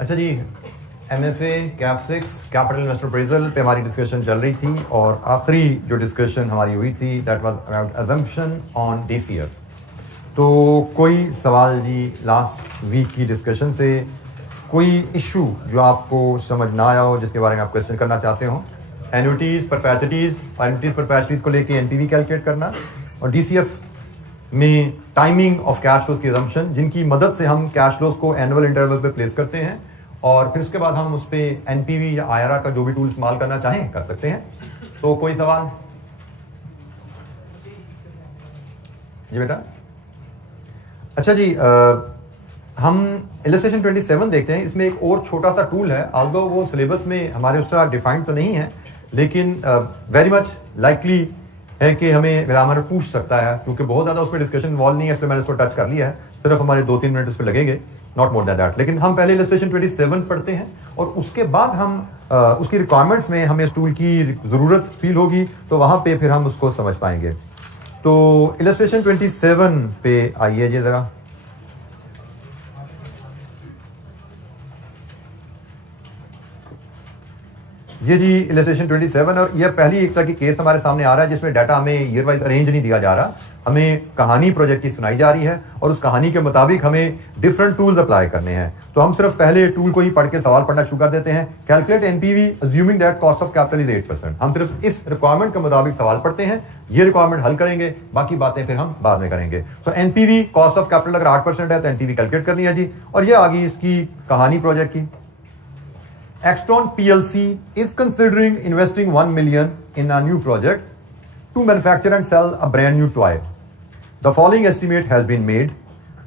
अच्छा जी, MFA cap 6 capital investor appraisal पे हमारी डिस्कशन चल रही थी और आखिरी जो डिस्कशन हमारी हुई थी that was about assumption on DCF। तो कोई सवाल जी लास्ट वीक की डिस्कशन से, कोई इशू जो आपको समझ ना आया हो जिसके बारे में आप क्वेश्चन करना चाहते हो? एन्युटीज, परपेचुइटीज को लेके NPV कैलकुलेट करना और DCF में टाइमिंग ऑफ कैश फ्लोज की अजम्पशन, जिनकी मदद से हम कैश फ्लोज को एनुअल इंटरवल पे प्लेस करते हैं और फिर उसके बाद हम उस पर NPV या IRR का जो भी टूल इस्तेमाल करना चाहें कर सकते हैं। तो कोई सवाल जी बेटा? अच्छा जी, हम इलस्ट्रेशन 27 देखते हैं। इसमें एक और छोटा सा टूल है, ऑल्दो वो सिलेबस में हमारे उस तरह डिफाइंड तो नहीं है, लेकिन वेरी मच लाइकली है कि हमें एग्जामिनर पूछ सकता है, क्योंकि बहुत ज़्यादा उस पर डिस्कशन इन्वॉल्व नहीं है, इसलिए मैंने उसको टच कर लिया है। सिर्फ हमारे 2-3 मिनट उस पर लगेंगे, नॉट मोर दैन दैट। लेकिन हम पहले इलस्ट्रेशन 27 पढ़ते हैं और उसके बाद हम उसकी रिक्वायरमेंट्स में हमें इस टूल की ज़रूरत फील होगी, तो वहाँ पे फिर हम उसको समझ पाएंगे। तो इलस्ट्रेशन 27 पे आइए जी ज़रा। ये जी इलस्ट्रेशन 27 और यह पहली एक तरह की केस हमारे सामने आ रहा है जिसमें डाटा हमें ईयर वाइज अरेंज नहीं दिया जा रहा, हमें कहानी प्रोजेक्ट की सुनाई जा रही है और उस कहानी के मुताबिक हमें डिफरेंट टूल्स अप्लाई करने हैं। तो हम सिर्फ पहले टूल को ही पढ़ के सवाल पढ़ना शुरू कर देते हैं। Calculate NPV assuming that cost of capital is 8%। हम सिर्फ इस रिक्वायरमेंट के मुताबिक सवाल पढ़ते हैं, ये रिक्वायरमेंट हल करेंगे, बाकी बातें फिर हम बाद में करेंगे। तो NPV कॉस्ट ऑफ कैपिटल अगर 8% है तो NPV कैलकुलेट करनी है जी। और ये आ गई इसकी कहानी प्रोजेक्ट की। Extron PLC is considering investing 1 million in a new project to manufacture and sell a brand new toy. The following estimate has been made.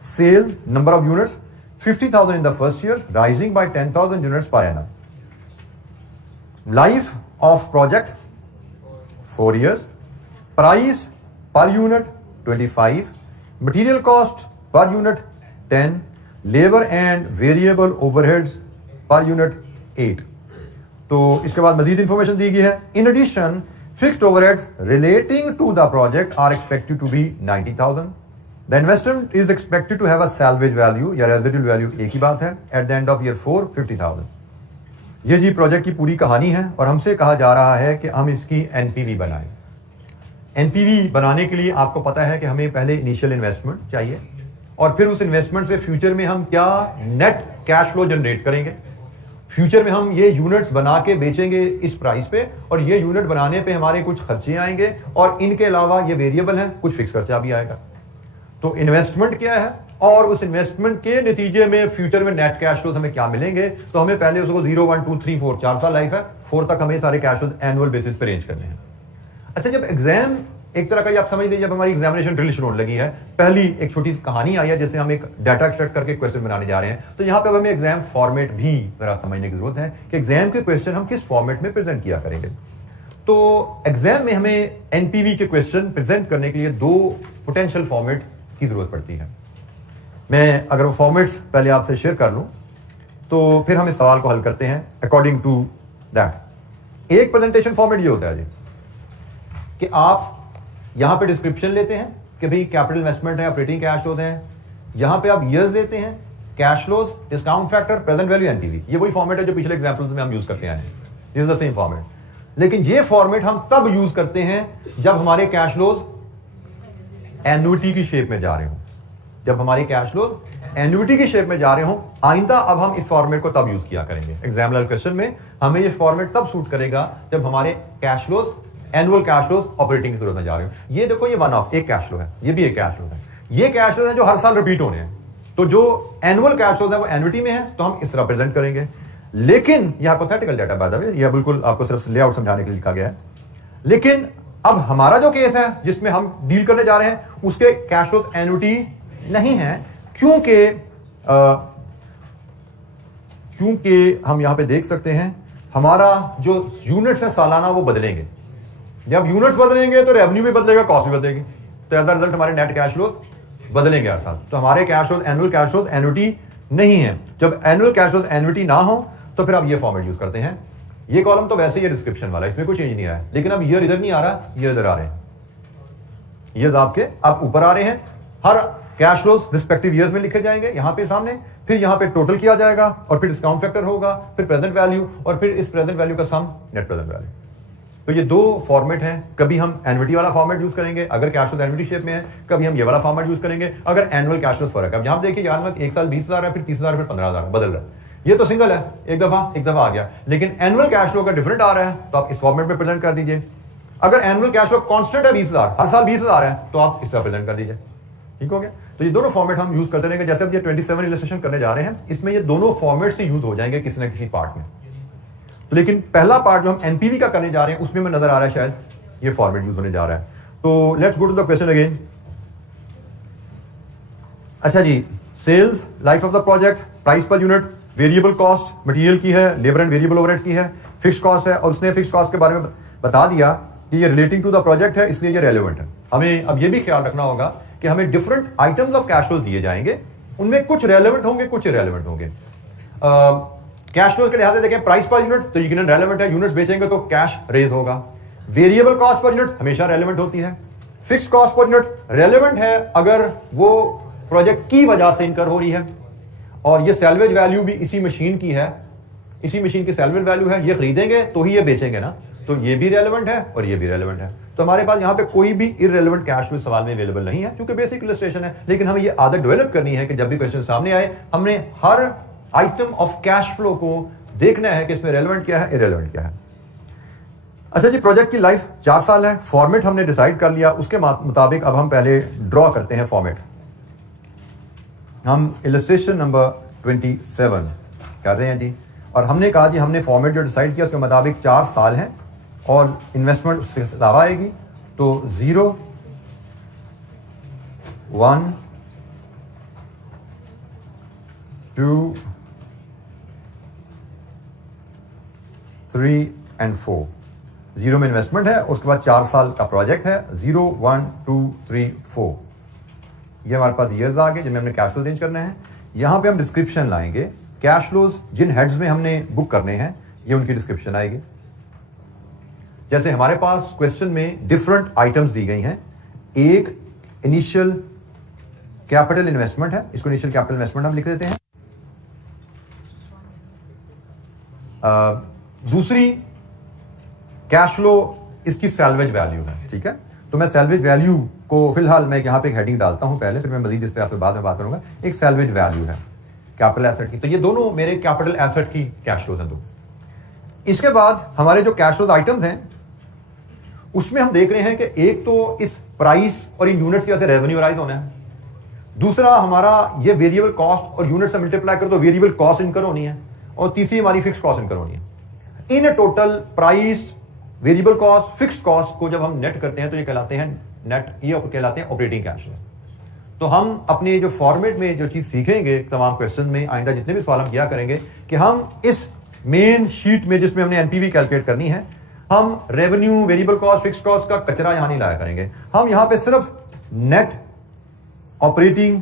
Sale number of units 50,000 in the first year, rising by 10,000 units per annum. Life of project 4 years. Price per unit 25. Material cost per unit 10. Labor and variable overheads per unit 8। तो इसके बाद मजीद information दी गई है। In addition fixed overheads relating to the project are expected to be 90,000। The investment is expected to have a salvage value या residual value, एक ही बात है, at the end of year 4 50,000। ये जी प्रोजेक्ट की पूरी कहानी है और हमसे कहा जा रहा है कि हम इसकी NPV बनाएं। NPV बनाने के लिए आपको पता है कि हमें पहले इनिशियल इन्वेस्टमेंट चाहिए और फिर उस इन्वेस्टमेंट से फ्यूचर में हम क्या नेट कैश फ्लो जनरेट करेंगे। फ्यूचर में हम ये यूनिट्स बना के बेचेंगे इस प्राइस पे और ये यूनिट बनाने पे हमारे कुछ खर्चे आएंगे और इनके अलावा ये वेरिएबल है, कुछ फिक्स खर्चा भी आएगा। तो इन्वेस्टमेंट क्या है और उस इन्वेस्टमेंट के नतीजे में फ्यूचर में नेट कैश फ्लोज हमें क्या मिलेंगे। तो हमें पहले उसको 0, 1, 2, 3, 4 4 साल लाइफ है, 4 तक हमें सारे कैश फ्लोज एनुअल बेसिस पे अरेंज करने हैं। अच्छा, जब एग्जाम एक तरह का आप समझ लीजिए, जब हमारी एग्जामिनेशन ड्रिल शुरू होने लगी है, पहली एक छोटी सी कहानी आई है जैसे हम एक डाटा एक्सट्रैक्ट करके क्वेश्चन बनाने जा रहे हैं। तो यहाँ पे हमें एग्जाम फॉर्मेट भी जरा समझने की जरूरत है कि एग्जाम के क्वेश्चन हम किस फॉर्मेट में प्रेजेंट किया करेंगे। तो एग्जाम में हमें NPV के क्वेश्चन प्रेजेंट करने के लिए 2 पोटेंशियल फॉर्मेट की जरूरत पड़ती है। मैं अगर वो फॉर्मेट्स पहले आपसे शेयर कर लूं तो फिर हम इस सवाल को हल करते हैं अकॉर्डिंग टू दैट। एक प्रेजेंटेशन फॉर्मेट ये होता है जी कि आप यहां पे डिस्क्रिप्शन लेते हैं कि भाई कैपिटल इन्वेस्टमेंट है, ऑपरेटिंग कैश फ्लोज हैं, यहां पे आप ईयर्स लेते हैं, cash flows, discount factor, present value, NPV। ये वही फॉर्मेट है जो पिछले एग्जांपल्स में हम यूज करते हैं, this is the same format. लेकिन ये फॉर्मेट हम तब यूज करते हैं जब हमारे कैश फ्लोज एन्युटी की शेप में जा रहे हो। जब हमारे कैश फ्लोज एन्युटी की शेप में जा रहे हो, आइंदा अब हम इस फॉर्मेट को तब यूज किया करेंगे। एग्जामिनर क्वेश्चन में हमें ये फॉर्मेट तब सूट करेगा जब हमारे cash flows annual cash flows operating की जरूरत में जा रहे हो। ये देखो, ये वन ऑफ एक कैश फ्लो है, ये भी एक कैश फ्लो है। ये कैश फ्लो है जो हर साल रिपीट होने हैं। तो जो एनुअल कैश फ्लो है वो एन्युटी में है, तो हम इस तरह प्रेजेंट करेंगे। लेकिन यह hypothetical data by the way, यह बिल्कुल आपको सिर्फ लेआउट समझाने के लिए लिखा गया है। लेकिन अब हमारा जो केस है जिसमें हम डील करने जा रहे हैं, उसके कैश फ्लोज एन्युटी नहीं है, क्योंकि हम यहां पे देख सकते हैं हमारा जो यूनिट्स है सालाना वो बदलेंगे। जब यूनिट्स बदलेंगे तो रेवेन्यू भी बदलेगा, कॉस्ट भी बदलेगी, तो एज अ रिजल्ट हमारे नेट कैश फ्लोज बदलेंगे हर साल। तो हमारे cash flows annual cash flows annuity नहीं है। जब एनुअल कैश फ्लोज एन्युटी ना हो तो फिर आप ये फॉर्मेट यूज करते हैं। ये कॉलम तो वैसे ही डिस्क्रिप्शन वाला, इसमें कोई चेंज नहीं आया, लेकिन अब ईयर इधर नहीं आ रहा, ईयर इधर आ रहे हैं। ईयर आपके अब ऊपर आ रहे हैं। हर कैश फ्लोज रिस्पेक्टिव ईयर्स में लिखे जाएंगे यहां पे सामने, फिर यहां पे टोटल किया जाएगा और फिर डिस्काउंट फैक्टर होगा, फिर प्रेजेंट वैल्यू और फिर इस प्रेजेंट वैल्यू का सम नेट प्रेजेंट वैल्यू। तो ये दो फॉर्मेट हैं। कभी हम एन्युटी वाला फॉर्मेट यूज करेंगे अगर कैश फ्लोज एन्युटी शेप में है, कभी हम ये वाला फॉर्मेट यूज करेंगे अगर एनुअल कैश फ्लोज फर्क है। अब यहां देखिए यार एक साल 20,000 है, फिर 30,000, फिर 15,000 बदल रहा है। ये तो सिंगल है, एक दफा आ गया, लेकिन एनुअल कैश फ्लो का डिफरेंट आ रहा है तो आप इस फॉर्मेट में प्रेजेंट कर दीजिए। अगर एनुअल कैश फ्लो कांस्टेंट है 20,000, हर साल 20,000 है, तो आप इस तरह प्रेजेंट कर दीजिए। ठीक हो गया। तो ये दोनों फॉर्मेट हम यूज करते रहेंगे। जैसे अब ये 27 इलस्ट्रेशन करने जा रहे हैं, इसमें ये दोनों फॉर्मेट से यूज हो जाएंगे किसी न किसी पार्ट में। तो लेकिन पहला पार्ट जो हम एनपीवी का करने जा रहे हैं उसमें में नजर आ रहा है शायद ये फॉर्मेट यूज होने जा रहा है। तो let's go to the question again. अच्छा जी, sales, life of the project, price per unit, variable cost material की है, लेबर एंड वेरिएबल ओवरहेड्स की है, फिक्स कॉस्ट है, और उसने फिक्स कॉस्ट के बारे में बता दिया कि ये रिलेटिंग टू द प्रोजेक्ट है इसलिए ये रेलेवेंट है। हमें अब ये भी ख्याल रखना होगा कि हमें different items of cash flows दिए जाएंगे, उनमें कुछ रेलेवेंट होंगे कुछ इरेलेवेंट होंगे। कैश फ्लोज के लिहाज से देखें, प्राइस पर यूनिट तो यकीनन रेलेवेंट है, यूनिट्स बेचेंगे तो कैश रेज होगा। वेरिएबल कॉस्ट पर यूनिट हमेशा रेलेवेंट होती है। Fix cost per unit relevant है अगर वो प्रोजेक्ट की वजह से इनकर हो रही है, और ये सैल्वेज वैल्यू भी इसी मशीन की है, इसी मशीन की सैल्वेज वैल्यू है, ये खरीदेंगे तो ही ये बेचेंगे ना, तो ये भी रेलेवेंट है और ये भी रेलेवेंट है। तो हमारे पास यहाँ पे कोई भी इररेलेवेंट कैश फ्लो सवाल में अवेलेबल नहीं है क्योंकि बेसिक इलस्ट्रेशन है। लेकिन हमें ये आदत डेवलप करनी है कि जब भी क्वेश्चन सामने आए हमने हर आइटम ऑफ कैश फ्लो को देखना है कि इसमें रेलेवेंट क्या है, इररेलेवेंट क्या है। अच्छा जी, प्रोजेक्ट की लाइफ 4 साल है, फॉर्मेट हमने डिसाइड कर लिया, उसके मुताबिक अब हम पहले ड्रॉ करते हैं फॉर्मेट। हम इलस्ट्रेशन नंबर 27 कर रहे हैं जी, और हमने कहा जी हमने फॉर्मेट जो डिसाइड किया उसके मुताबिक 4 साल हैं और इन्वेस्टमेंट उससे अलावा आएगी, तो 0, 1, 2, 3 एंड 4। 0 में इन्वेस्टमेंट है, उसके बाद 4 साल का प्रोजेक्ट है। 0, 1, 2, 3, 4 ये हमारे पास ईयर्स आ गए जिनमें हमने कैश फ्लो अरेंज करना है। यहां पे हम डिस्क्रिप्शन लाएंगे, कैश फ्लोज जिन हेड्स में हमने बुक करने हैं ये उनकी डिस्क्रिप्शन आएगी। जैसे हमारे पास क्वेश्चन में डिफरेंट आइटम्स दी गई हैं। एक इनिशियल कैपिटल इन्वेस्टमेंट है, इसको इनिशियल कैपिटल इन्वेस्टमेंट हम लिख देते हैं। दूसरी कैश फ्लो इसकी सैल्वेज वैल्यू है। ठीक है, तो मैं सैल्वेज वैल्यू को फिलहाल मैं यहां पे एक हेडिंग डालता हूं पहले, फिर मैं मजीद इस पे आपसे बाद में बात करूंगा। एक सैल्वेज वैल्यू है कैपिटल एसेट की, तो ये दोनों मेरे कैपिटल एसेट की कैश फ्लोज हैं दो। इसके बाद हमारे जो कैश फ्लोज आइटम्स हैं उसमें हम देख रहे हैं कि एक तो इस प्राइस और इन यूनिट्स की वजह से रेवेन्यू राइज होना है, दूसरा हमारा ये वेरिएबल कॉस्ट और यूनिट से मल्टीप्लाई करो तो वेरिएबल कॉस्ट इनकर होनी है, और तीसरी हमारी फिक्स कॉस्ट इनकर होनी है। In total price, variable cost, fix cost को जब हम नेट करते हैं तो ये कहलाते हैं नेट, ये कहलाते हैं ऑपरेटिंग कैश फ्लो। तो हम अपने जो फॉर्मेट में जो चीज सीखेंगे तमाम क्वेश्चन में, आइंदा जितने भी सवाल हम किया करेंगे कि हम इस मेन शीट में जिसमें हमने एनपीवी कैलकुलेट करनी है, हम revenue, variable cost, fix cost का कचरा यहां नहीं लाया करेंगे। हम यहां पे सिर्फ नेट ऑपरेटिंग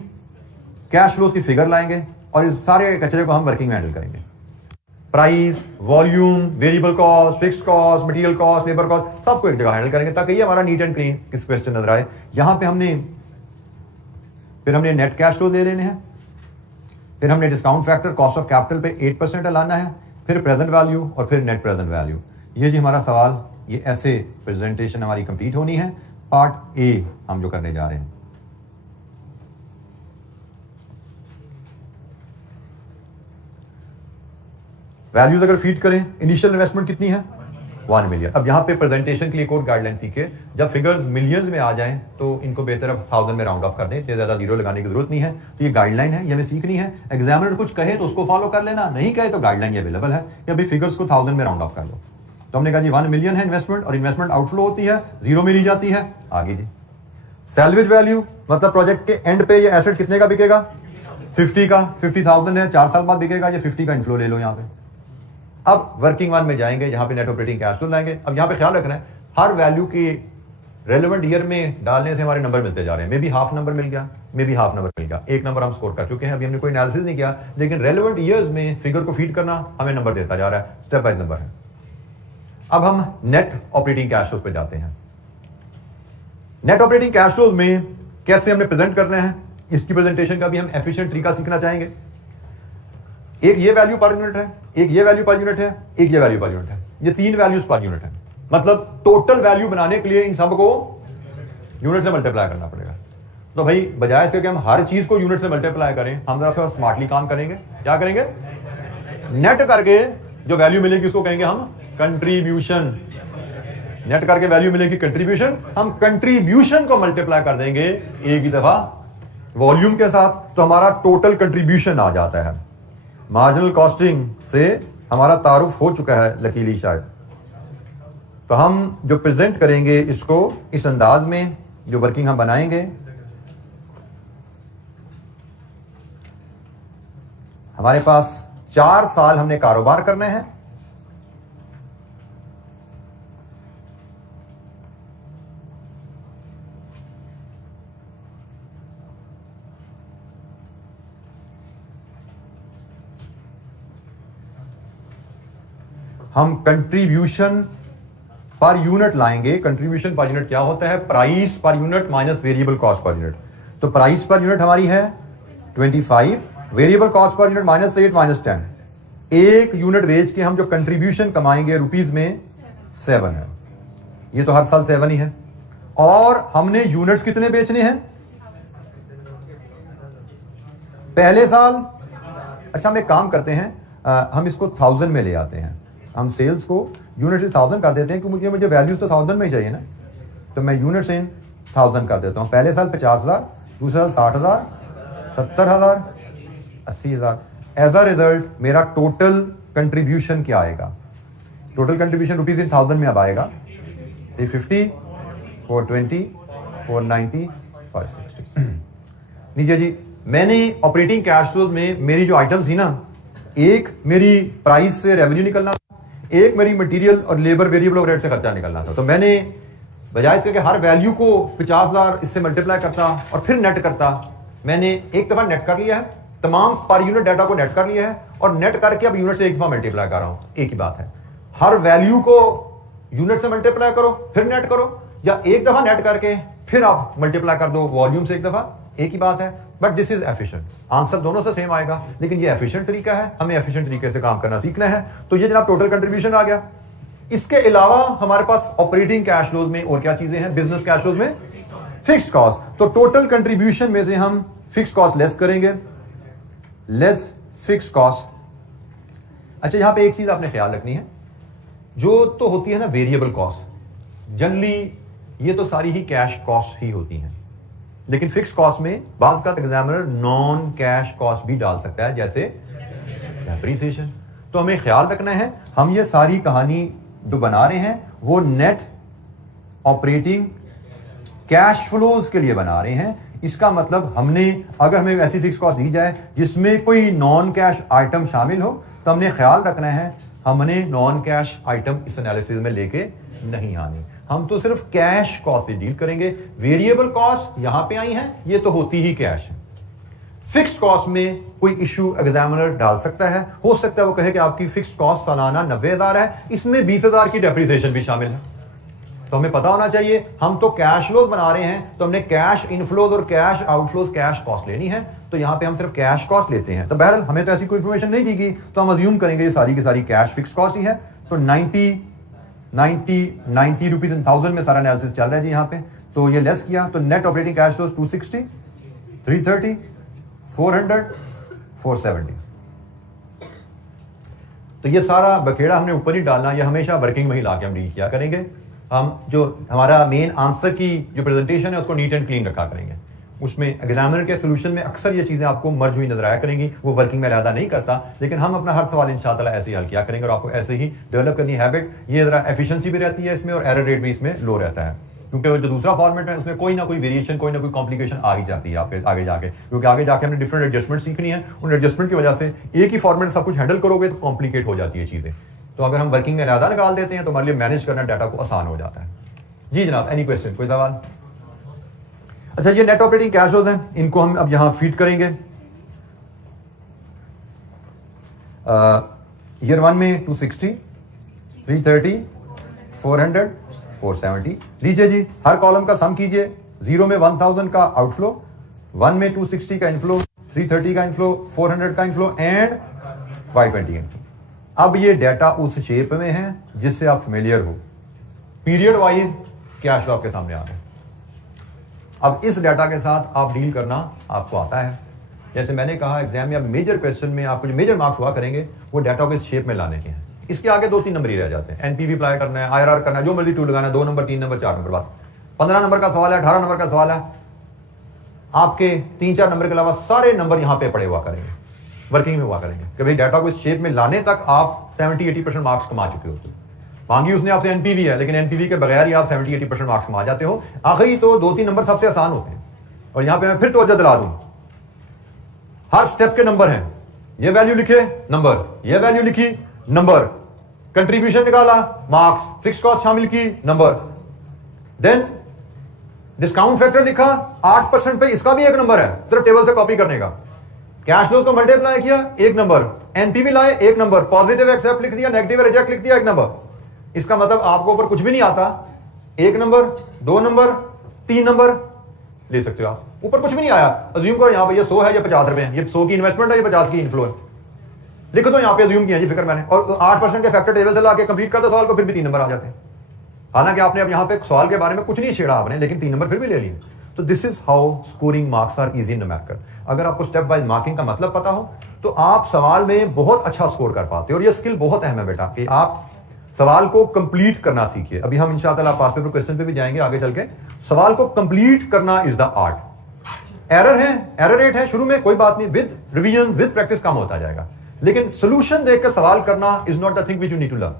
कैश फ्लो की फिगर लाएंगे और इस सारे कचरे को हम वर्किंग में हैंडल करेंगे। Price, volume, variable cost, fix cost, material cost, labour cost, सबको एक जगह हैंडल करेंगे ताकि ये हमारा नीट एंड क्लीन किस क्वेश्चन नजर आए। यहां पे हमने नेट कैश फ्लो ले लेने हैं, फिर हमने discount factor cost of capital पे 8% लाना है, फिर प्रेजेंट वैल्यू और फिर नेट प्रेजेंट वैल्यू। ये जी हमारा सवाल, ये ऐसे प्रेजेंटेशन हमारी कंप्लीट होनी है। पार्ट ए हम जो करने जा रहे हैं। वैल्यूज अगर फीड करें, इनिशियल इन्वेस्टमेंट कितनी है 1 मिलियन। अब यहां पे प्रेजेंटेशन के लिए एक और गाइडलाइन सीखे, जब फिगर्स मिलियंस में आ जाएं तो इनको बेहतर अब 1000 में राउंड ऑफ कर दें, इतने ज्यादा जीरो लगाने की जरूरत नहीं है। तो ये गाइडलाइन है, ये हमें सीखनी है। एग्जामिनर कुछ कहे तो उसको फॉलो कर लेना, नहीं कहे तो गाइडलाइन ये अवेलेबल है कि अभी फिगर्स को 1000 में राउंड ऑफ कर लो। तो हमने कहा जी 1 मिलियन है इन्वेस्टमेंट, और इन्वेस्टमेंट आउटफ्लो होती है, 0 में ली जाती है। आगे जी सैल्वेज वैल्यू, मतलब प्रोजेक्ट के एंड पे ये एसेट कितने का बिकेगा, 50 का, 50,000 है, 4 साल बाद बिकेगा, ये 50 का इनफ्लो ले लो यहाँ पे। अब वर्किंग वन में जाएंगे जहां पे नेट ऑपरेटिंग कैश फ्लो लाएंगे। अब यहां पे ख्याल रखना है हर वैल्यू की रेलेवेंट ईयर में डालने से हमारे नंबर मिलते जा रहे हैं। मे बी हाफ नंबर मिल गया, मे बी हाफ नंबर मिल गया, एक नंबर हम स्कोर कर चुके हैं। अभी हमने कोई एनालिसिस नहीं किया, लेकिन रेलेवेंट ईयर्स में फिगर को फीड करना हमें नंबर देता जा रहा है, स्टेप बाय नंबर है। अब हम नेट ऑपरेटिंग कैश फ्लो पे जाते हैं। नेट ऑपरेटिंग कैश फ्लो में कैसे हमने प्रेजेंट करना है, इसकी प्रेजेंटेशन का भी हम एफिशिएंट तरीका सीखना चाहेंगे। एक ये वैल्यू पर यूनिट है, एक ये वैल्यू पर यूनिट है, एक ये वैल्यू पर यूनिट है, ये 3 वैल्यूज पर यूनिट है। मतलब टोटल वैल्यू बनाने के लिए इन सबको यूनिट से मल्टीप्लाई करना पड़ेगा। तो भाई बजाय इसके कि हम हर चीज को यूनिट से मल्टीप्लाई करें, हम जरा थोड़ा स्मार्टली काम करेंगे। क्या करेंगे? नेट करके जो वैल्यू मिलेगी उसको कहेंगे हम कंट्रीब्यूशन। नेट करके वैल्यू मिलेगी कंट्रीब्यूशन, हम कंट्रीब्यूशन को मल्टीप्लाई कर देंगे एक ही दफा वॉल्यूम के साथ, तो हमारा टोटल कंट्रीब्यूशन आ जाता है। मार्जिनल कॉस्टिंग से हमारा तारुफ हो चुका है लकीली शायद। तो हम जो प्रेजेंट करेंगे इसको इस अंदाज में, जो वर्किंग हम बनाएंगे, हमारे पास 4 साल हमने कारोबार करने हैं। हम कंट्रीब्यूशन पर यूनिट लाएंगे। कंट्रीब्यूशन पर यूनिट क्या होता है? Price per unit minus variable cost per unit. तो प्राइस पर यूनिट हमारी है 25, वेरिएबल कॉस्ट पर यूनिट -8 -10। एक यूनिट बेच के हम जो कंट्रीब्यूशन कमाएंगे रुपीज में 7 है। ये तो हर साल 7 ही है। और हमने यूनिट्स कितने बेचने हैं पहले साल? अच्छा, हम एक काम करते हैं, हम इसको 1000 में ले आते हैं। हम सेल्स को यूनिट से 1000 कर देते हैं क्योंकि मुझे वैल्यूज तो 1000 में ही चाहिए ना। तो मैं यूनिट से 1000 कर देता हूं। पहले साल 50,000, दूसरे साल 60,000, 70,000, 80,000। एज अ रिजल्ट मेरा टोटल कंट्रीब्यूशन क्या आएगा? टोटल कंट्रीब्यूशन रुपीज इन 1000 में अब आएगा 350, 420, 490, 560। लीजिए जी, मैंने ऑपरेटिंग कैश फ्लो में मेरी जो आइटम्स थी ना, एक मेरी प्राइस से रेवेन्यू निकलना, एक मेरी मटेरियल और लेबर वेरिएबल ओवरहेड से खर्चा निकलना था। तो मैंने बजाय इसके कि हर वैल्यू को 50,000 इससे मल्टीप्लाई करता और फिर नेट करता, मैंने एक दफा नेट कर लिया है, तमाम पर यूनिट डाटा को नेट कर लिया है और नेट करके अब यूनिट से एक दफा मल्टीप्लाई कर रहा हूं। एक ही बात है, हर वैल्यू को यूनिट से मल्टीप्लाई करो फिर नेट करो, या एक दफा नेट करके फिर आप मल्टीप्लाई कर दो वॉल्यूम से एक दफा, एक ही बात है। But this is efficient. Answer दोनों से सेम आएगा, लेकिन ये एफिशिएंट तरीका है, हमें एफिशिएंट तरीके से काम करना सीखना है। तो ये जनाब टोटल कंट्रीब्यूशन आ गया। इसके अलावा हमारे पास ऑपरेटिंग कैश फ्लोज में और क्या चीजें हैं? बिजनेस कैश फ्लोज में फिक्स्ड कॉस्ट। तो टोटल कंट्रीब्यूशन में से हम फिक्स्ड कॉस्ट लेस करेंगे, लेस फिक्स्ड कॉस्ट। अच्छा, यहां पे एक चीज आपने ख्याल रखनी है, जो तो होती है ना वेरिएबल कॉस्ट, जनरली ये तो सारी ही कैश कॉस्ट ही होती हैं, लेकिन फिक्स्ड कॉस्ट में बात का एग्जामिनर नॉन कैश कॉस्ट भी डाल सकता है, जैसे डेप्रिसिएशन। तो हमें ख्याल रखना है, हम ये सारी कहानी जो बना रहे हैं वो नेट ऑपरेटिंग कैश फ्लोज के लिए बना रहे हैं। इसका मतलब हमने, अगर हमें ऐसी फिक्स कॉस्ट दी जाए जिसमें कोई नॉन कैश आइटम शामिल हो, तो हमने ख्याल रखना है हमने नॉन कैश आइटम इस एनालिसिस में लेके नहीं आनी। हम तो सिर्फ कैश कॉस्ट से डील करेंगे। वेरिएबल कॉस्ट यहां पे आई है, ये तो होती ही कैश है। फिक्स कॉस्ट में कोई इशू एग्जामिनर डाल सकता है, हो सकता है वो कहे कि आपकी फिक्स कॉस्ट सालाना 90,000 है, इसमें 20,000 की डेप्रिसिएशन भी शामिल है। तो हमें पता होना चाहिए, हम तो कैश फ्लोज बना रहे हैं, तो हमने कैश इनफ्लोज और कैश आउटफ्लोज कैश कॉस्ट लेनी है। तो यहां पे हम सिर्फ कैश कॉस्ट लेते हैं। तो बहरहाल हमें तो ऐसी कोई इंफॉर्मेशन नहीं दी गई, तो हम अज्यूम करेंगे ये सारी की सारी कैश फिक्स कॉस्ट ही है। तो 90 रुपीज इन 1000 में सारा एनालिसिस चल रहा है जी यहाँ पे। तो ये लेस किया तो नेट ऑपरेटिंग कैश फ्लोज 260, 330, 400, 470। तो ये सारा बखेड़ा हमने ऊपर ही डालना, ये हमेशा वर्किंग में ही लाके हम डील किया करेंगे। हम जो हमारा मेन आंसर की जो प्रेजेंटेशन है उसको नीट एंड क्लीन रखा करेंगे। उसमें एग्जामिनर के सोल्यूशन में अक्सर ये चीजें आपको मर्ज हुई नजर आया करेंगी, वो वर्किंग में अलहदा नहीं करता, लेकिन हम अपना हर सवाल इंशाअल्लाह ऐसे ही हल किया करेंगे और आपको ऐसे ही डेवलप करनी हैबिट। ये जरा एफिशिएंसी भी रहती है इसमें और एरर रेट भी इसमें लो रहता है, क्योंकि जो दूसरा फॉर्मेट है उसमें कोई ना कोई वेरिएशन, कोई ना कोई कॉम्प्लिकेशन आ ही जाती है आपके आगे जाके, क्योंकि आगे जाके हमने डिफरेंट एडजस्टमेंट सीखनी है। उन एडजस्टमेंट की वजह से एक ही फॉर्मेट सब कुछ हैंडल करोगे तो कॉम्प्लिकेट हो जाती है चीजें। तो अगर हम वर्किंग में अलहदा निकाल देते हैं तो हमारे लिए मैनेज करना डाटा को आसान हो जाता है। जी जनाब, एनी क्वेश्चन, कोई सवाल? अच्छा, ये नेट ऑपरेटिंग कैश फ्लोज हैं, इनको हम अब यहां फीड करेंगे। ईयर 1 में 260, 330, 400, 470। लीजिए जी, हर कॉलम का सम कीजिए। 0 में 1000 का आउटफ्लो, 1 में 260 का इनफ्लो, 330 का इनफ्लो, 400 का इनफ्लो एंड 520 इनफ्लो। अब ये डाटा उस शेप में है जिससे आप फेमिलियर हो। पीरियड वाइज कैश फ्लो आपके सामने आ रहा है। अब इस डाटा के साथ आप डील करना आपको आता है। जैसे मैंने कहा एग्जाम या मेजर क्वेश्चन में आपको जो मेजर मार्क्स हुआ करेंगे वो डाटा को इस शेप में लाने के हैं। इसके आगे 2-3 नंबर ही रह जाते हैं। एनपीवी अप्लाई करना है, आईआरआर करना है, जो मर्जी टूल लगाना है, 2 नंबर, 3 नंबर, 4 नंबर, बस 15 नंबर का सवाल है, 18 नंबर का सवाल है, आपके 3-4 नंबर के अलावा सारे नंबर यहां पे पड़े हुआ करेंगे, वर्किंग में हुआ करेंगे कि भाई डाटा को इस शेप में लाने तक आप 70-80% मार्क्स कमा चुके हो। मांगी उसने आपसे एनपीवी है, लेकिन एनपीवी के बगैर ही आप 70-80% मार्क्स कमा जाते हो। आखिरी तो 2-3 नंबर सबसे आसान होते हैं। और यहां पे मैं फिर तवज्जो दिला दूं, हर स्टेप के नंबर हैं। ये वैल्यू लिखे नंबर, ये वैल्यू लिखी नंबर, कंट्रीब्यूशन निकाला मार्क्स, फिक्स कॉस्ट शामिल की नंबर, देन डिस्काउंट फैक्टर लिखा 8% पे, इसका भी एक नंबर है, सिर्फ टेबल से कॉपी करने का। कैश फ्लो को मल्टीप्लाई किया, एक नंबर, एनपीवी लाए, एक नंबर, पॉजिटिव एक्सेप्ट लिख दिया, नेगेटिव रिजेक्ट लिख दिया, एक नंबर। इसका मतलब आपको ऊपर कुछ भी नहीं आता, एक नंबर, 2 नंबर, 3 नंबर ले सकते हो आप। ऊपर कुछ भी नहीं आया, अज्यूम करो यहाँ पे ये 100 है, ये 50 रुपए है, ये 100 की इन्वेस्टमेंट है, ये 50 की इनफ्लो है, लिखो तो यहाँ पे अज्यूम किया जी, फिक्र मैंने, और 8% के फैक्टर टेबल से लाके कंप्लीट कर दो सवाल को, फिर भी 3 नंबर आ जाते हैं। हालांकि आपने अब यहाँ पे सवाल के बारे में कुछ नहीं छेड़ा आपने, लेकिन 3 नंबर फिर भी ले लिए। तो this is how scoring marks are easy in numerical. अगर आपको स्टेप वाइज मार्किंग का मतलब पता हो तो आप सवाल में बहुत अच्छा स्कोर कर पाते हो। और ये स्किल बहुत अहम है बेटा कि आप सवाल को कंप्लीट करना सीखिए। अभी हम इंशाअल्लाह पास पेपर क्वेश्चन पे भी जाएंगे आगे चल के। सवाल को कंप्लीट करना इज द आर्ट। एरर है, एरर रेट है शुरू में, कोई बात नहीं, विद रिवीजन विद प्रैक्टिस कम होता जाएगा, लेकिन सोल्यूशन देखकर सवाल करना is not the thing which you need to learn.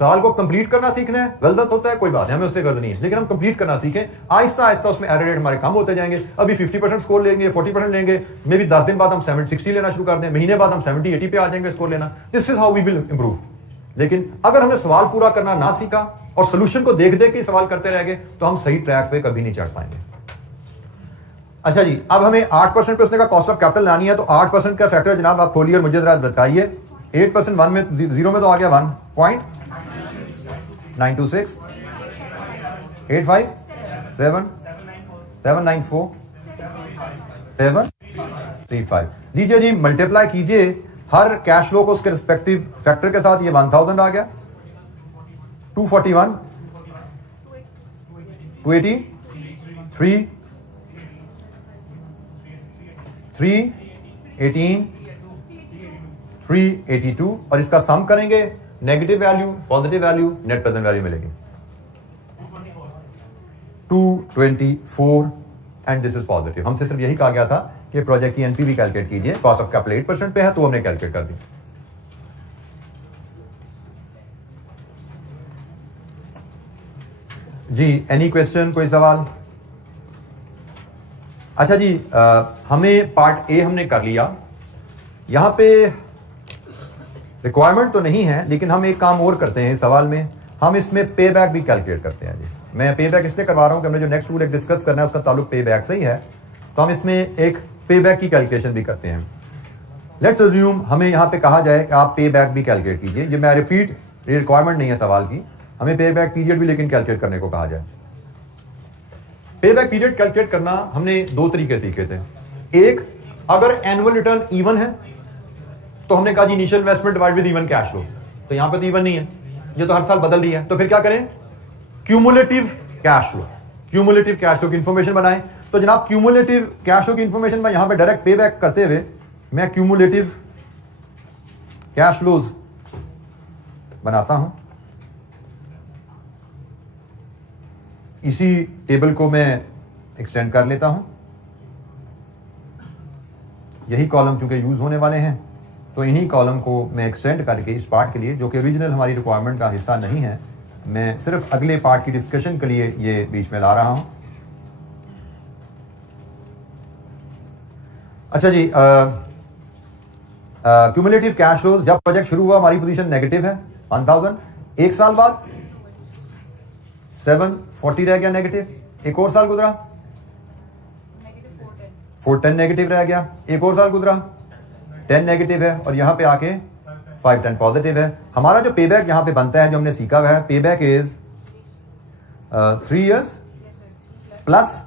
सवाल को कंप्लीट करना सीखना है, गलत होता है कोई बात नहीं, हमें उससे गर्ज नहीं है, लेकिन हम कंप्लीट करना सीखें। आहिस्ता आहिस्ता उसमें एरर रेट हमारे कम होते जाएंगे। अभी 50% स्कोर लेंगे, 40% लेंगे, मे बी 10 दिन बाद हम 70-60 लेना शुरू कर दें, महीने बाद हम 70-80 पे आ जाएंगे स्कोर लेना। This is how we will improve. लेकिन अगर हमने सवाल पूरा करना ना सीखा और सोल्यूशन को देख देख के सवाल करते रह गए तो हम सही ट्रैक पे कभी नहीं चढ़ पाएंगे। अच्छा जी, अब हमें 8% पे उसने का कॉस्ट ऑफ कैपिटल लानी है, तो 8% का फैक्टर जनाब आप खोलिए और मुझे जरा बताइए। 8% 1 में 0 में तो आ गया 1.926 85 7 794 735। लीजिए जी, मल्टीप्लाई कीजिए हर कैश फ्लो को उसके रिस्पेक्टिव फैक्टर के साथ। ये 1000 आ गया, 241 280 3 318 382 और इसका सम करेंगे, negative value, positive value, net present value मिलेगी 224 एंड दिस इज पॉजिटिव। हमसे सिर्फ यही कहा गया था कि प्रोजेक्ट की एनपीवी कैलकुलेट कीजिए, कॉस्ट ऑफ कैपिटल 8% पे है तो हमने कैलकुलेट कर दी। जी, एनी क्वेश्चन, कोई सवाल? अच्छा जी, हमें पार्ट ए हमने कर लिया। यहां पे रिक्वायरमेंट तो नहीं है, लेकिन हम एक काम और करते हैं इस सवाल में, हम इसमें पे बैक भी कैलकुलेट करते हैं जी। मैं पे बैक इसलिए करवा रहा हूं कि हमने जो नेक्स्ट रूल एक डिस्कस करना है उसका ताल्लुक पे बैक से ही है, तो हम इसमें एक पे बैक की कैलकुलेशन भी करते हैं। लेट्स अज्यूम हमें यहां पे कहा जाए कि आप पे बैक भी कैलकुलेट कीजिए। ये मैं रिपीट, रिक्वायरमेंट नहीं है सवाल की, हमें पे बैक पीरियड भी लेकिन कैलकुलेट करने को कहा जाए। पे बैक पीरियड कैलकुलेट करना हमने 2 तरीके सीखे थे। एक, अगर एनुअल रिटर्न इवन है तो हमने कहा जी initial investment divide with even cash flow, तो यहां पे तो इवन नहीं है, ये तो हर साल बदल रही है, तो फिर क्या करें, cumulative cash flow, cumulative cash flow की इंफॉर्मेशन बनाएं। तो जनाब क्यूमुलेटिव कैश फ्लो की इंफॉर्मेशन में यहां पे डायरेक्ट पे बैक करते हुए मैं क्यूमुलेटिव कैश फ्लोज बनाता हूं। इसी टेबल को मैं एक्सटेंड कर लेता हूं। यही कॉलम चूंकि यूज होने वाले हैं तो इन्हीं कॉलम को मैं एक्सटेंड करके इस पार्ट के लिए, जो कि ओरिजिनल हमारी रिक्वायरमेंट का हिस्सा नहीं है, मैं सिर्फ अगले पार्ट की डिस्कशन के लिए ये बीच में ला रहा हूं। अच्छा जी, क्यूमुलेटिव कैश फ्लो, जब प्रोजेक्ट शुरू हुआ हमारी पोजीशन नेगेटिव है 1000, एक साल बाद 740 रह गया नेगेटिव, एक और साल गुजरा 410 नेगेटिव रह गया, एक और साल गुजरा 10 नेगेटिव है, और यहां पे आके 510 पॉजिटिव है। हमारा जो पेबैक यहां पे बनता है, जो हमने सीखा हुआ है, पेबैक इज 3 years प्लस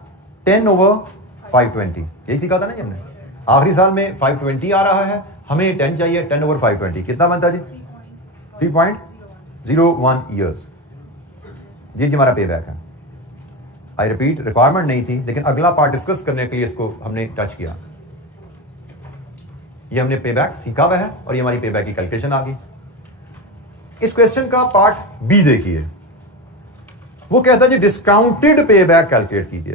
10/5 520, यही सीखा था ना जी हमने। आखिरी साल में 520 आ रहा है, हमें 10 चाहिए, 10/520 कितना बनता जी? 3.01 ईयर्स। ये जी हमारा पे बैक है। आई रिपीट, रिक्वायरमेंट नहीं थी, लेकिन अगला पार्ट डिस्कस करने के लिए इसको हमने टच किया। ये हमने पे बैक सीखा हुआ है और ये हमारी पे बैक की कैलकुलेशन आ गई। इस क्वेश्चन का पार्ट बी देखिए, वो कहता है जी डिस्काउंटेड पे बैक कैलकुलेट कीजिए।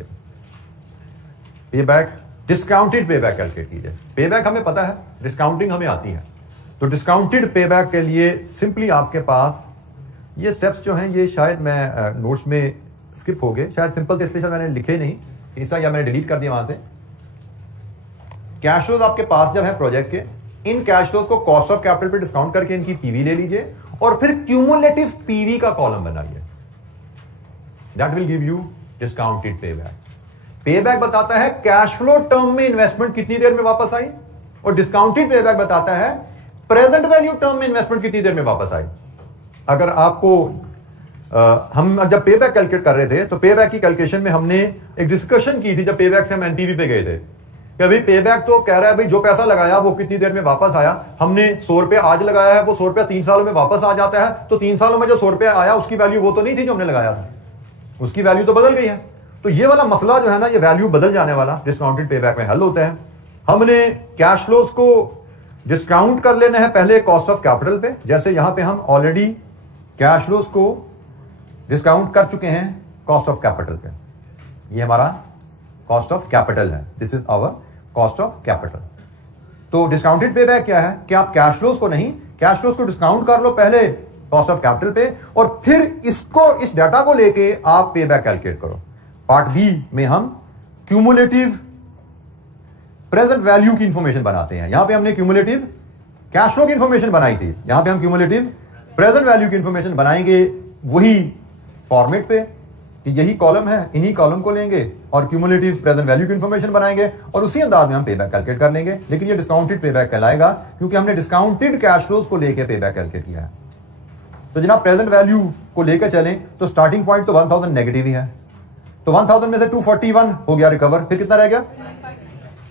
पे back, discounted pay back calculate कीजिए। पे बैक हमें पता है, डिस्काउंटिंग हमें आती है, तो डिस्काउंटेड पे बैक के लिए सिंपली आपके पास ये स्टेप्स जो हैं, ये शायद मैं नोट्स में स्किप हो गए, शायद सिंपल थे इसलिए शायद मैंने लिखे नहीं, ऐसा या मैंने डिलीट कर दिया वहां से। कैश फ्लोज आपके पास जब है प्रोजेक्ट के, इन कैश फ्लोज को कॉस्ट ऑफ कैपिटल पे डिस्काउंट करके इनकी पीवी ले लीजिए और फिर क्यूमुलेटिव पीवी का कॉलम बनाइए। That will give you discounted pay back. पे बैक बताता है कैश फ्लो टर्म में इन्वेस्टमेंट कितनी देर में वापस आई, और डिस्काउंटेड पे बैक बताता है प्रेजेंट वैल्यू टर्म में इन्वेस्टमेंट कितनी देर में वापस आई। अगर आपको हम जब पे बैक कैलकुलेट कर रहे थे तो पे बैक की कैलकुलेशन में हमने एक डिस्कशन की थी, जब पे बैक से हम एनपीवी पे गए थे कि अभी पे बैक तो कह रहा है भाई जो पैसा लगाया वो कितनी देर में वापस आया। हमने 100 रुपया आज लगाया है, वो 100 रुपया 3 सालों में वापस आ जाता है, तो 3 सालों में जो 100 रुपया आया उसकी वैल्यू वो तो नहीं थी जो हमने लगाया था, उसकी वैल्यू तो बदल गई है। तो ये वाला मसला जो है ना, ये वैल्यू बदल जाने वाला डिस्काउंटेड पे बैक में हल होता है। हमने कैश फ्लोज को डिस्काउंट कर लेना है पहले कॉस्ट ऑफ कैपिटल पे, जैसे यहां पे हम ऑलरेडी कैश फ्लोज को डिस्काउंट कर चुके हैं कॉस्ट ऑफ कैपिटल पे। ये हमारा कॉस्ट ऑफ कैपिटल है, this is our cost of capital. तो डिस्काउंटेड पे बैक क्या है कि आप कैश फ्लोज को नहीं, कैश फ्लोज को डिस्काउंट कर लो पहले कॉस्ट ऑफ कैपिटल पे, और फिर इसको, इस डाटा को लेके आप पे बैक कैलकुलेट करो। पार्ट बी में हम क्यूमुलेटिव प्रेजेंट वैल्यू की इंफॉर्मेशन बनाते हैं। यहां पे हमने क्यूमुलेटिव कैश फ्लो की इंफॉर्मेशन बनाई थी, यहां पे हम क्यूमुलेटिव प्रेजेंट वैल्यू की इंफॉर्मेशन बनाएंगे वही फॉर्मेट पे कि यही कॉलम है, इन्हीं कॉलम को लेंगे और क्यूमुलेटिव प्रेजेंट वैल्यू की इंफॉर्मेशन बनाएंगे और उसी अंदाज में हम पे बैक कैलकुलेट कर लेंगे। लेकिन ये डिस्काउंटेड पे बैक कहलाएगा क्योंकि हमने डिस्काउंटेड कैश फ्लोज को लेकर पे बैक कैलकुलेट किया है। तो जनाब प्रेजेंट वैल्यू को लेकर चलें तो स्टार्टिंग पॉइंट तो 1000 नेगेटिव ही है, तो 1000 में से 241 हो गया रिकवर, फिर कितना रह गया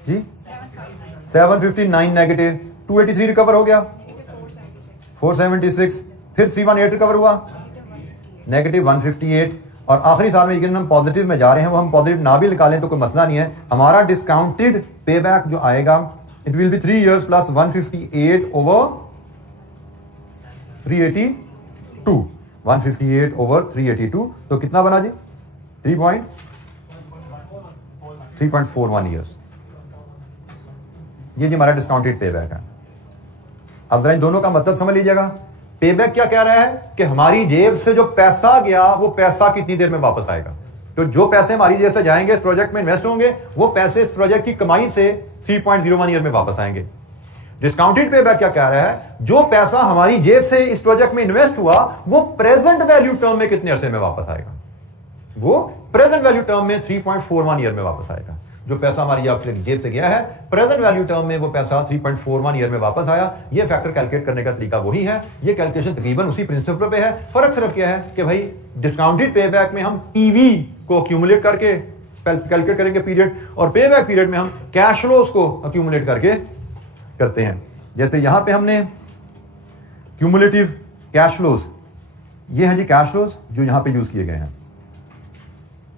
जी? 759 नेगेटिव, 283 रिकवर हो गया, 476, फिर 318 रिकवर हुआ, नेगेटिव 158, और आखिरी साल में यकीनन हम पॉजिटिव में जा रहे हैं, वो हम पॉजिटिव ना भी निकालें तो कोई मसला नहीं है। हमारा डिस्काउंटेड पे बैक जो आएगा it will be 3 years plus 158 over 382, 158 over 382, तो कितना बना जी? 3.41 ईयर्स। ये जी हमारा डिस्काउंटेड पे बैक है। अब जरा इन दोनों का मतलब समझ लीजिएगा। पे बैक क्या कह रहा है कि हमारी जेब से जो पैसा गया वो पैसा कितनी देर में वापस आएगा। तो जो पैसे हमारी जेब से जाएंगे इस प्रोजेक्ट में इन्वेस्ट होंगे, वो पैसे इस प्रोजेक्ट की कमाई से 3.01 ईयर में वापस आएंगे। डिस्काउंटेड पे बैक क्या कह रहा है, जो पैसा हमारी जेब से इस प्रोजेक्ट में इन्वेस्ट हुआ वो प्रेजेंट वैल्यू टर्म में कितने अरसे में वापस आएगा, वो प्रेजेंट वैल्यू टर्म में 3.41 ईयर में वापस आएगा। जो पैसा हमारी जेब से गया है प्रेजेंट वैल्यू टर्म में वो पैसा 3.41 ईयर में वापस आया। ये फैक्टर कैलकुलेट करने का तरीका वही है, ये कैलकुलेशन तकरीबन उसी प्रिंसिपल पे है। फर्क सिर्फ क्या है कि भाई डिस्काउंटेड पे बैक में हम पीवी को अक्यूमुलेट करके कैलकुलेट करेंगे पीरियड, और पे बैक पीरियड में हम कैश फ्लोज को अक्यूमुलेट करके करते हैं। जैसे यहां पे हमने क्यूमुलेटिव कैश फ्लोज, ये है जी कैश फ्लोज जो यहां पे यूज किए गए हैं,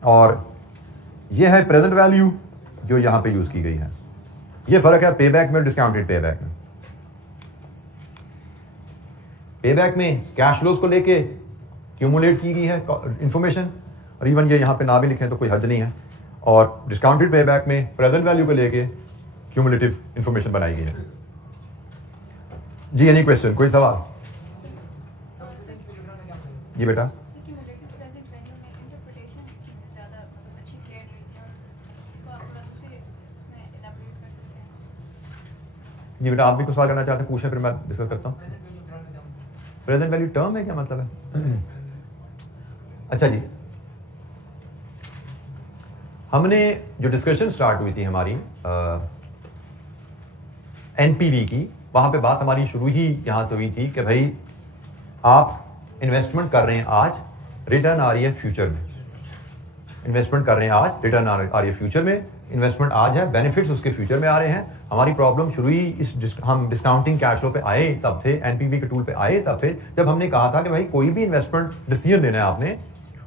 और ये है प्रेजेंट वैल्यू जो यहां पे यूज की गई है। ये फर्क है पे बैक में डिस्काउंटेड पे बैक में। पे बैक में कैश फ्लोज को लेके क्यूमुलेट की गई है इंफॉर्मेशन, और इवन ये यहां पे ना भी लिखें तो कोई हर्ज नहीं है, और डिस्काउंटेड पे बैक में प्रेजेंट वैल्यू को लेके क्यूमुलेटिव इंफॉर्मेशन बनाई गई है। जी एनी क्वेश्चन, कोई सवाल? जी बेटा। जी बेटा, आप भी कुछ सवाल करना चाहते हैं, पूछें, फिर मैं डिस्कस करता हूँ। प्रेजेंट वैल्यू टर्म है क्या मतलब है? अच्छा जी, हमने जो डिस्कशन स्टार्ट हुई थी हमारी एनपीवी की, वहां पे बात हमारी शुरू ही यहां से हुई थी कि भाई आप इन्वेस्टमेंट कर रहे हैं आज, रिटर्न आ रही है फ्यूचर में। इन्वेस्टमेंट कर रहे हैं आज, रिटर्न आ रही है फ्यूचर में, इन्वेस्टमेंट आज है, बेनिफिट्स उसके फ्यूचर में आ रहे हैं। हमारी प्रॉब्लम शुरू ही हम डिस्काउंटिंग कैश फ्लो पे आए तब थे, एनपीवी के टूल पे आए तब थे, जब हमने कहा था कि भाई कोई भी इन्वेस्टमेंट डिसीजन लेना है आपने,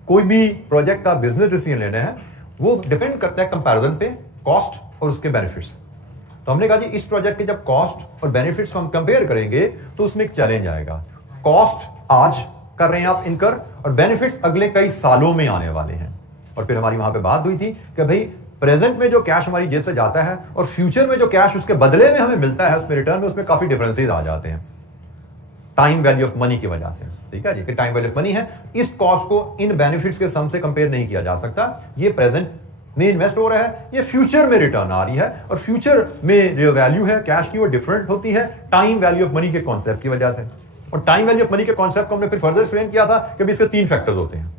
कोई भी प्रोजेक्ट का बिजनेस डिसीजन लेना है, वो डिपेंड करता है कंपैरिजन पे, कॉस्ट और उसके बेनिफिट्स। तो हमने कहा जी इस प्रोजेक्ट के जब कॉस्ट और बेनिफिट्स को हम कंपेयर करेंगे तो उसमें एक चैलेंज आएगा। कॉस्ट आज कर रहे हैं आप इनकर, और बेनिफिट्स अगले कई सालों में आने वाले हैं। और फिर हमारी वहां पे बात हुई थी कि भाई प्रेजेंट में जो कैश हमारी जेब से जाता है और फ्यूचर में जो कैश उसके बदले में हमें मिलता है, उसमें रिटर्न में उसमें काफी डिफरेंसेस आ जाते हैं टाइम वैल्यू ऑफ मनी की वजह से। ठीक है जी, कि टाइम वैल्यू ऑफ मनी है, इस कॉस्ट को इन बेनिफिट्स के सम से कंपेयर नहीं किया जा सकता। ये प्रेजेंट में इन्वेस्ट हो रहा है, ये फ्यूचर में रिटर्न आ रही है, और फ्यूचर में जो वैल्यू है कैश की वो डिफरेंट होती है टाइम वैल्यू ऑफ मनी के कॉन्सेप्ट की वजह से। और टाइम वैल्यू ऑफ मनी के कॉन्सेप्ट को हमने फिर फर्दर एक्सप्लेन किया था कि इसके 3 फैक्टर्स होते हैं।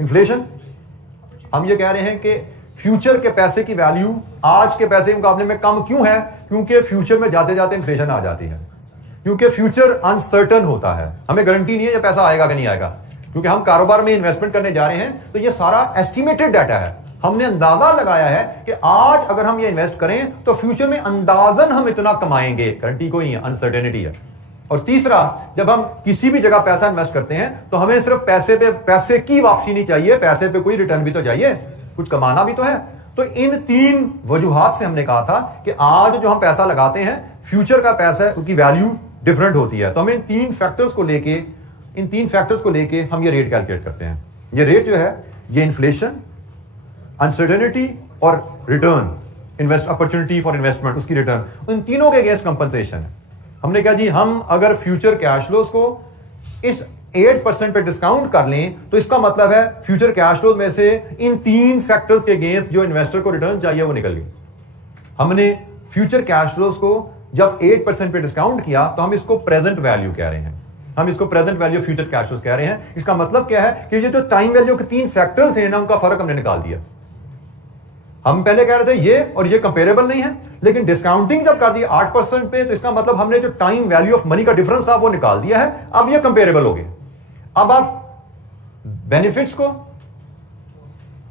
इन्फ्लेशन, हम ये कह रहे हैं कि फ्यूचर के पैसे की वैल्यू आज के पैसे के मुकाबले में कम क्यों है? क्योंकि फ्यूचर में जाते जाते इन्फ्लेशन आ जाती है, क्योंकि फ्यूचर अनसर्टन होता है, हमें गारंटी नहीं है ये पैसा आएगा कि नहीं आएगा। क्योंकि हम कारोबार में इन्वेस्टमेंट करने जा रहे हैं तो ये सारा एस्टिमेटेड डाटा है, हमने अंदाजा लगाया है कि आज अगर हम ये इन्वेस्ट करें तो फ्यूचर में अंदाजन हम इतना कमाएंगे, गारंटी कोई नहीं है, अनसर्टेनिटी है। और तीसरा, जब हम किसी भी जगह पैसा इन्वेस्ट करते हैं तो हमें सिर्फ पैसे की वापसी नहीं चाहिए, पैसे पे कोई रिटर्न भी तो चाहिए, कुछ कमाना भी तो है। तो इन 3 वजूहात से हमने कहा था कि आज जो हम पैसा लगाते हैं फ्यूचर का पैसा उसकी वैल्यू डिफरेंट होती है। तो हमें इन 3 फैक्टर्स को लेके हम ये रेट कैलकुलेट करते हैं। ये रेट जो है ये इन्फ्लेशन, अनसर्टेनिटी और return, invest opportunity for investment, उसकी रिटर्न, उन तीनों के अगेंस्ट कंपनसेशन है। हमने कहा जी हम अगर फ्यूचर कैश फ्लोज को इस 8% पे डिस्काउंट कर लें तो इसका मतलब है फ्यूचर कैश फ्लोज में से इन 3 फैक्टर्स के अगेंस्ट जो इन्वेस्टर को रिटर्न चाहिए वो निकल गई। हमने फ्यूचर कैश फ्लोज को जब 8% पे डिस्काउंट किया तो हम इसको प्रेजेंट वैल्यू कह रहे हैं, हम इसको present value future cash flows कह रहे हैं। इसका मतलब क्या है कि ये जो टाइम वैल्यू के 3 फैक्टर्स हैं ना, उनका फर्क हमने निकाल दिया। हम पहले कह रहे थे ये और ये कंपेरेबल नहीं है, लेकिन डिस्काउंटिंग जब कर दी 8% पे तो इसका मतलब हमने जो टाइम वैल्यू ऑफ मनी का डिफरेंस था वो निकाल दिया है, अब ये कंपेरेबल हो गए। अब आप बेनिफिट्स को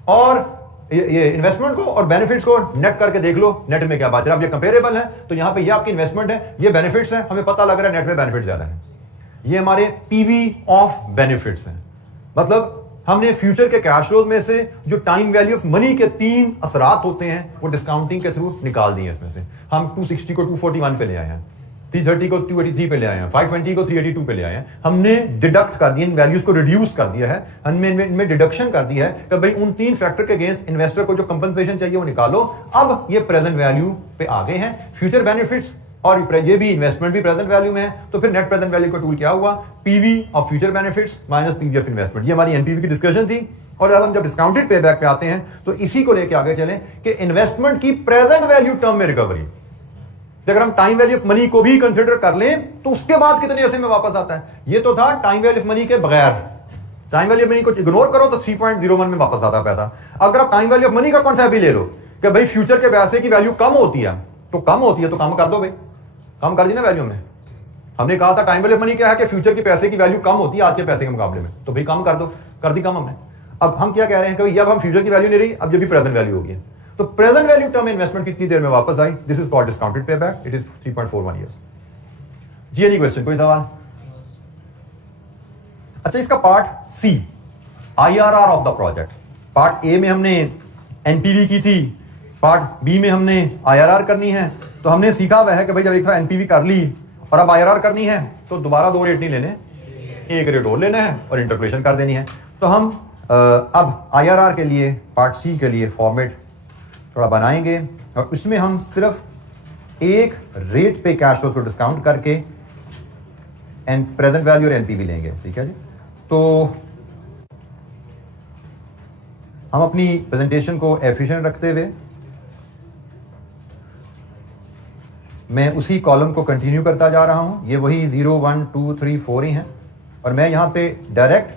और ये इन्वेस्टमेंट को और बेनिफिट्स को नेट करके देख लो, नेट में क्या बात है। अब ये कंपेरेबल है तो यहां पे ये आपकी इन्वेस्टमेंट है, ये बेनिफिट्स है, हमें पता लग रहा है नेट में बेनिफिट ज्यादा है। ये हमारे पीवी ऑफ बेनिफिट्स हैं, मतलब हमने फ्यूचर के कैश फ्लोज में से जो टाइम वैल्यू ऑफ मनी के 3 असरात होते हैं वो डिस्काउंटिंग के थ्रू निकाल दिए। इसमें से हम 260 को 241 पे ले आए हैं, 330 को 283 पे ले आए हैं, 520 को 382 पे ले आए हैं। हमने डिडक्ट कर दिया, इन वैल्यूज को रिड्यूस कर दिया है, हमने इनमें डिडक्शन कर दिया है कि भाई उन 3 फैक्टर के अगेंस्ट इन्वेस्टर को जो कंपनसेशन चाहिए वो निकालो। अब ये प्रेजेंट वैल्यू पे आ गए हैं, फ्यूचर बेनिफिट्स और ये भी इन्वेस्टमेंट भी प्रेजेंट वैल्यू में है। तो फिर नेट प्रेजेंट वैल्यू का टूल क्या हुआ? PV of future benefits minus PV of investment. ये हमारी एनपीवी की डिस्कशन थी। और अब हम जब डिस्काउंटेड पे बैक पे आते हैं तो इसी को लेके आगे चलें कि इन्वेस्टमेंट की प्रेजेंट वैल्यू टर्म में रिकवरी, अगर हम टाइम वैल्यू ऑफ मनी को भी कंसिडर कर लें तो उसके बाद कितने अरसे में वापस आता है। ये तो था टाइम वैल्यू ऑफ मनी के बगैर, टाइम वैल्यू ऑफ मनी को इग्नोर करो तो 3.01 में वापस आता है पैसा। अगर आप टाइम वैल्यू ऑफ मनी का कॉन्सेप्ट भी ले लो कि भाई फ्यूचर के पैसे की वैल्यू कम होती है तो कम कर दो भाई, कम कर दी ना वैल्यू में। हमने कहा था टाइम वैल्यू ऑफ मनी क्या है कि फ्यूचर के पैसे की वैल्यू कम होती है आज के पैसे के मुकाबले में, तो भाई कम कर दो, कर दी कम हमने। अब हम क्या कह रहे हैं कि अब हम फ्यूचर की वैल्यू नहीं रही, अब ये भी प्रेजेंट वैल्यू होगी। तो प्रेजेंट वैल्यू टर्म इन्वेस्टमेंट कितनी देर में वापस आई? दिस इज कॉल्ड डिस्काउंटेड पे बैक, इट इज 3.41 ईयर्स। जी एनी क्वेश्चन, कोई सवाल? अच्छा, इसका part C IRR of the project. Part A में हमने एनपीवी की थी, पार्ट बी में हमने IRR करनी है। तो हमने सीखा हुआ है कि भाई जब एक एनपीवी कर ली और अब IRR करनी है तो दोबारा 2 रेट नहीं लेने, एक रेट और लेना है और इंटरप्रिटेशन कर देनी है। तो हम अब IRR के लिए पार्ट सी के लिए फॉर्मेट थोड़ा बनाएंगे और उसमें हम सिर्फ एक रेट पे कैश फ्लो को डिस्काउंट करके प्रेजेंट वैल्यू और एनपीवी लेंगे। ठीक है जी। तो हम अपनी प्रेजेंटेशन को एफिशिएंट रखते हुए मैं उसी कॉलम को कंटिन्यू करता जा रहा हूं। ये वही 0, 1, 2, 3, 4 ही हैं और मैं यहां पे डायरेक्ट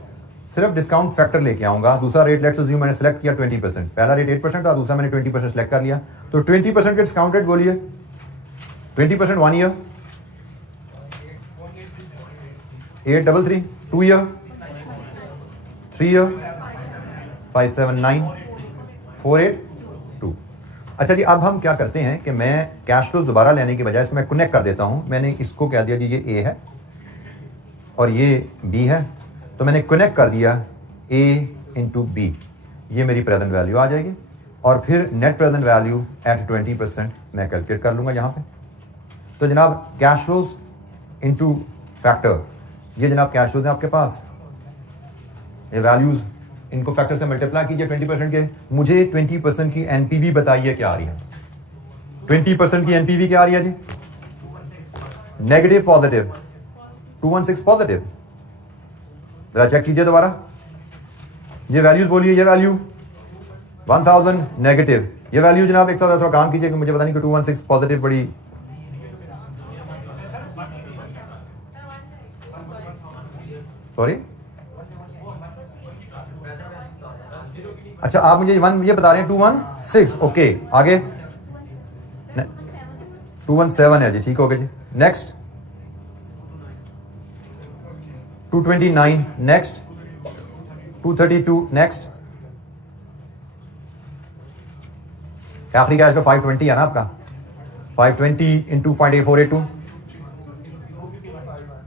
सिर्फ डिस्काउंट फैक्टर लेके आऊंगा। दूसरा रेट लेट्स अज्यूम मैंने सेलेक्ट किया 20%, पहला रेट 8% था, दूसरा मैंने 20% सेलेक्ट कर लिया। तो 20% के डिस्काउंट रेट बोलिए, 20% 1 ईयर, 833, 2 ईयर, 3 ईयर, 579, 482। अच्छा जी, अब हम क्या करते हैं कि मैं कैश फ्लोज दोबारा लेने की बजाय इसको मैं कनेक्ट कर देता हूं। मैंने इसको कह दिया जी ये ए है और ये बी है, तो मैंने कनेक्ट कर दिया ए इंटू बी, ये मेरी प्रेजेंट वैल्यू आ जाएगी और फिर नेट प्रेजेंट वैल्यू एट 20% मैं कैलकुलेट कर लूँगा यहाँ पे। तो जनाब कैश फ्लोज इंटू फैक्टर, ये जनाब कैश फ्लोज है आपके पास, ये वैल्यूज इनको फैक्टर से मल्टीप्लाई कीजिए 20% के। मुझे 20% की एनपीवी बताइए क्या आ रही है। 20% की एनपीवी क्या आ रही है जी? Negative positive, 216 positive. जरा चेक कीजिए दोबारा, ये वैल्यूज बोलिए। ये वैल्यू 1000 नेगेटिव, ये वैल्यू जनाब एक साथ थोड़ा काम कीजिए कि मुझे पता नहीं कि 216 पॉजिटिव बड़ी। सॉरी, अच्छा आप मुझे ये बता रहे हैं 216, ओके। आगे 217 है जी, ठीक हो गया जी। नेक्स्ट 229, नेक्स्ट 232, नेक्स्ट आखिरी कैश का 520 है ना आपका, 520 इंटू 0.8482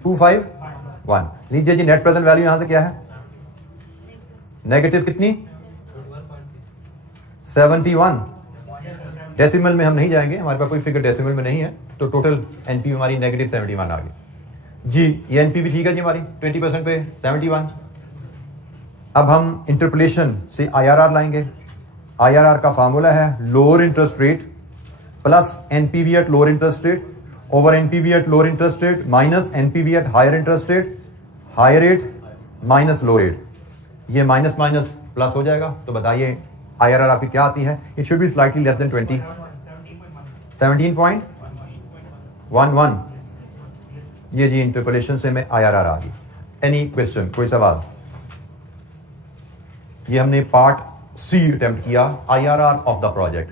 251। लीजिए जी, नेट प्रेजेंट वैल्यू यहां से क्या है? नेगेटिव कितनी? 71। डेसिमल में हम नहीं जाएंगे, हमारे पास कोई फिगर डेसिमल में नहीं है, तो टोटल एनपीवी हमारी नेगेटिव 71 आ गई जी। ये एनपीवी ठीक है जी हमारी 20% पे 71। अब हम इंटरपोलेशन से आईआरआर लाएंगे। आईआरआर का फार्मूला है lower interest rate plus NPV at lower interest rate over NPV at lower interest rate minus NPV at higher interest rate, higher rate minus low rate. ये माइनस माइनस प्लस हो जाएगा। तो बताइए IRR आपकी क्या आती है? It should be slightly less than 20, 17.11। ये जी इंटरपोलेशन से में आईआरआर आ गई। एनी क्वेश्चन, कोई सवाल? ये हमने पार्ट सी अटेम्प्ट किया, आईआरआर ऑफ द प्रोजेक्ट।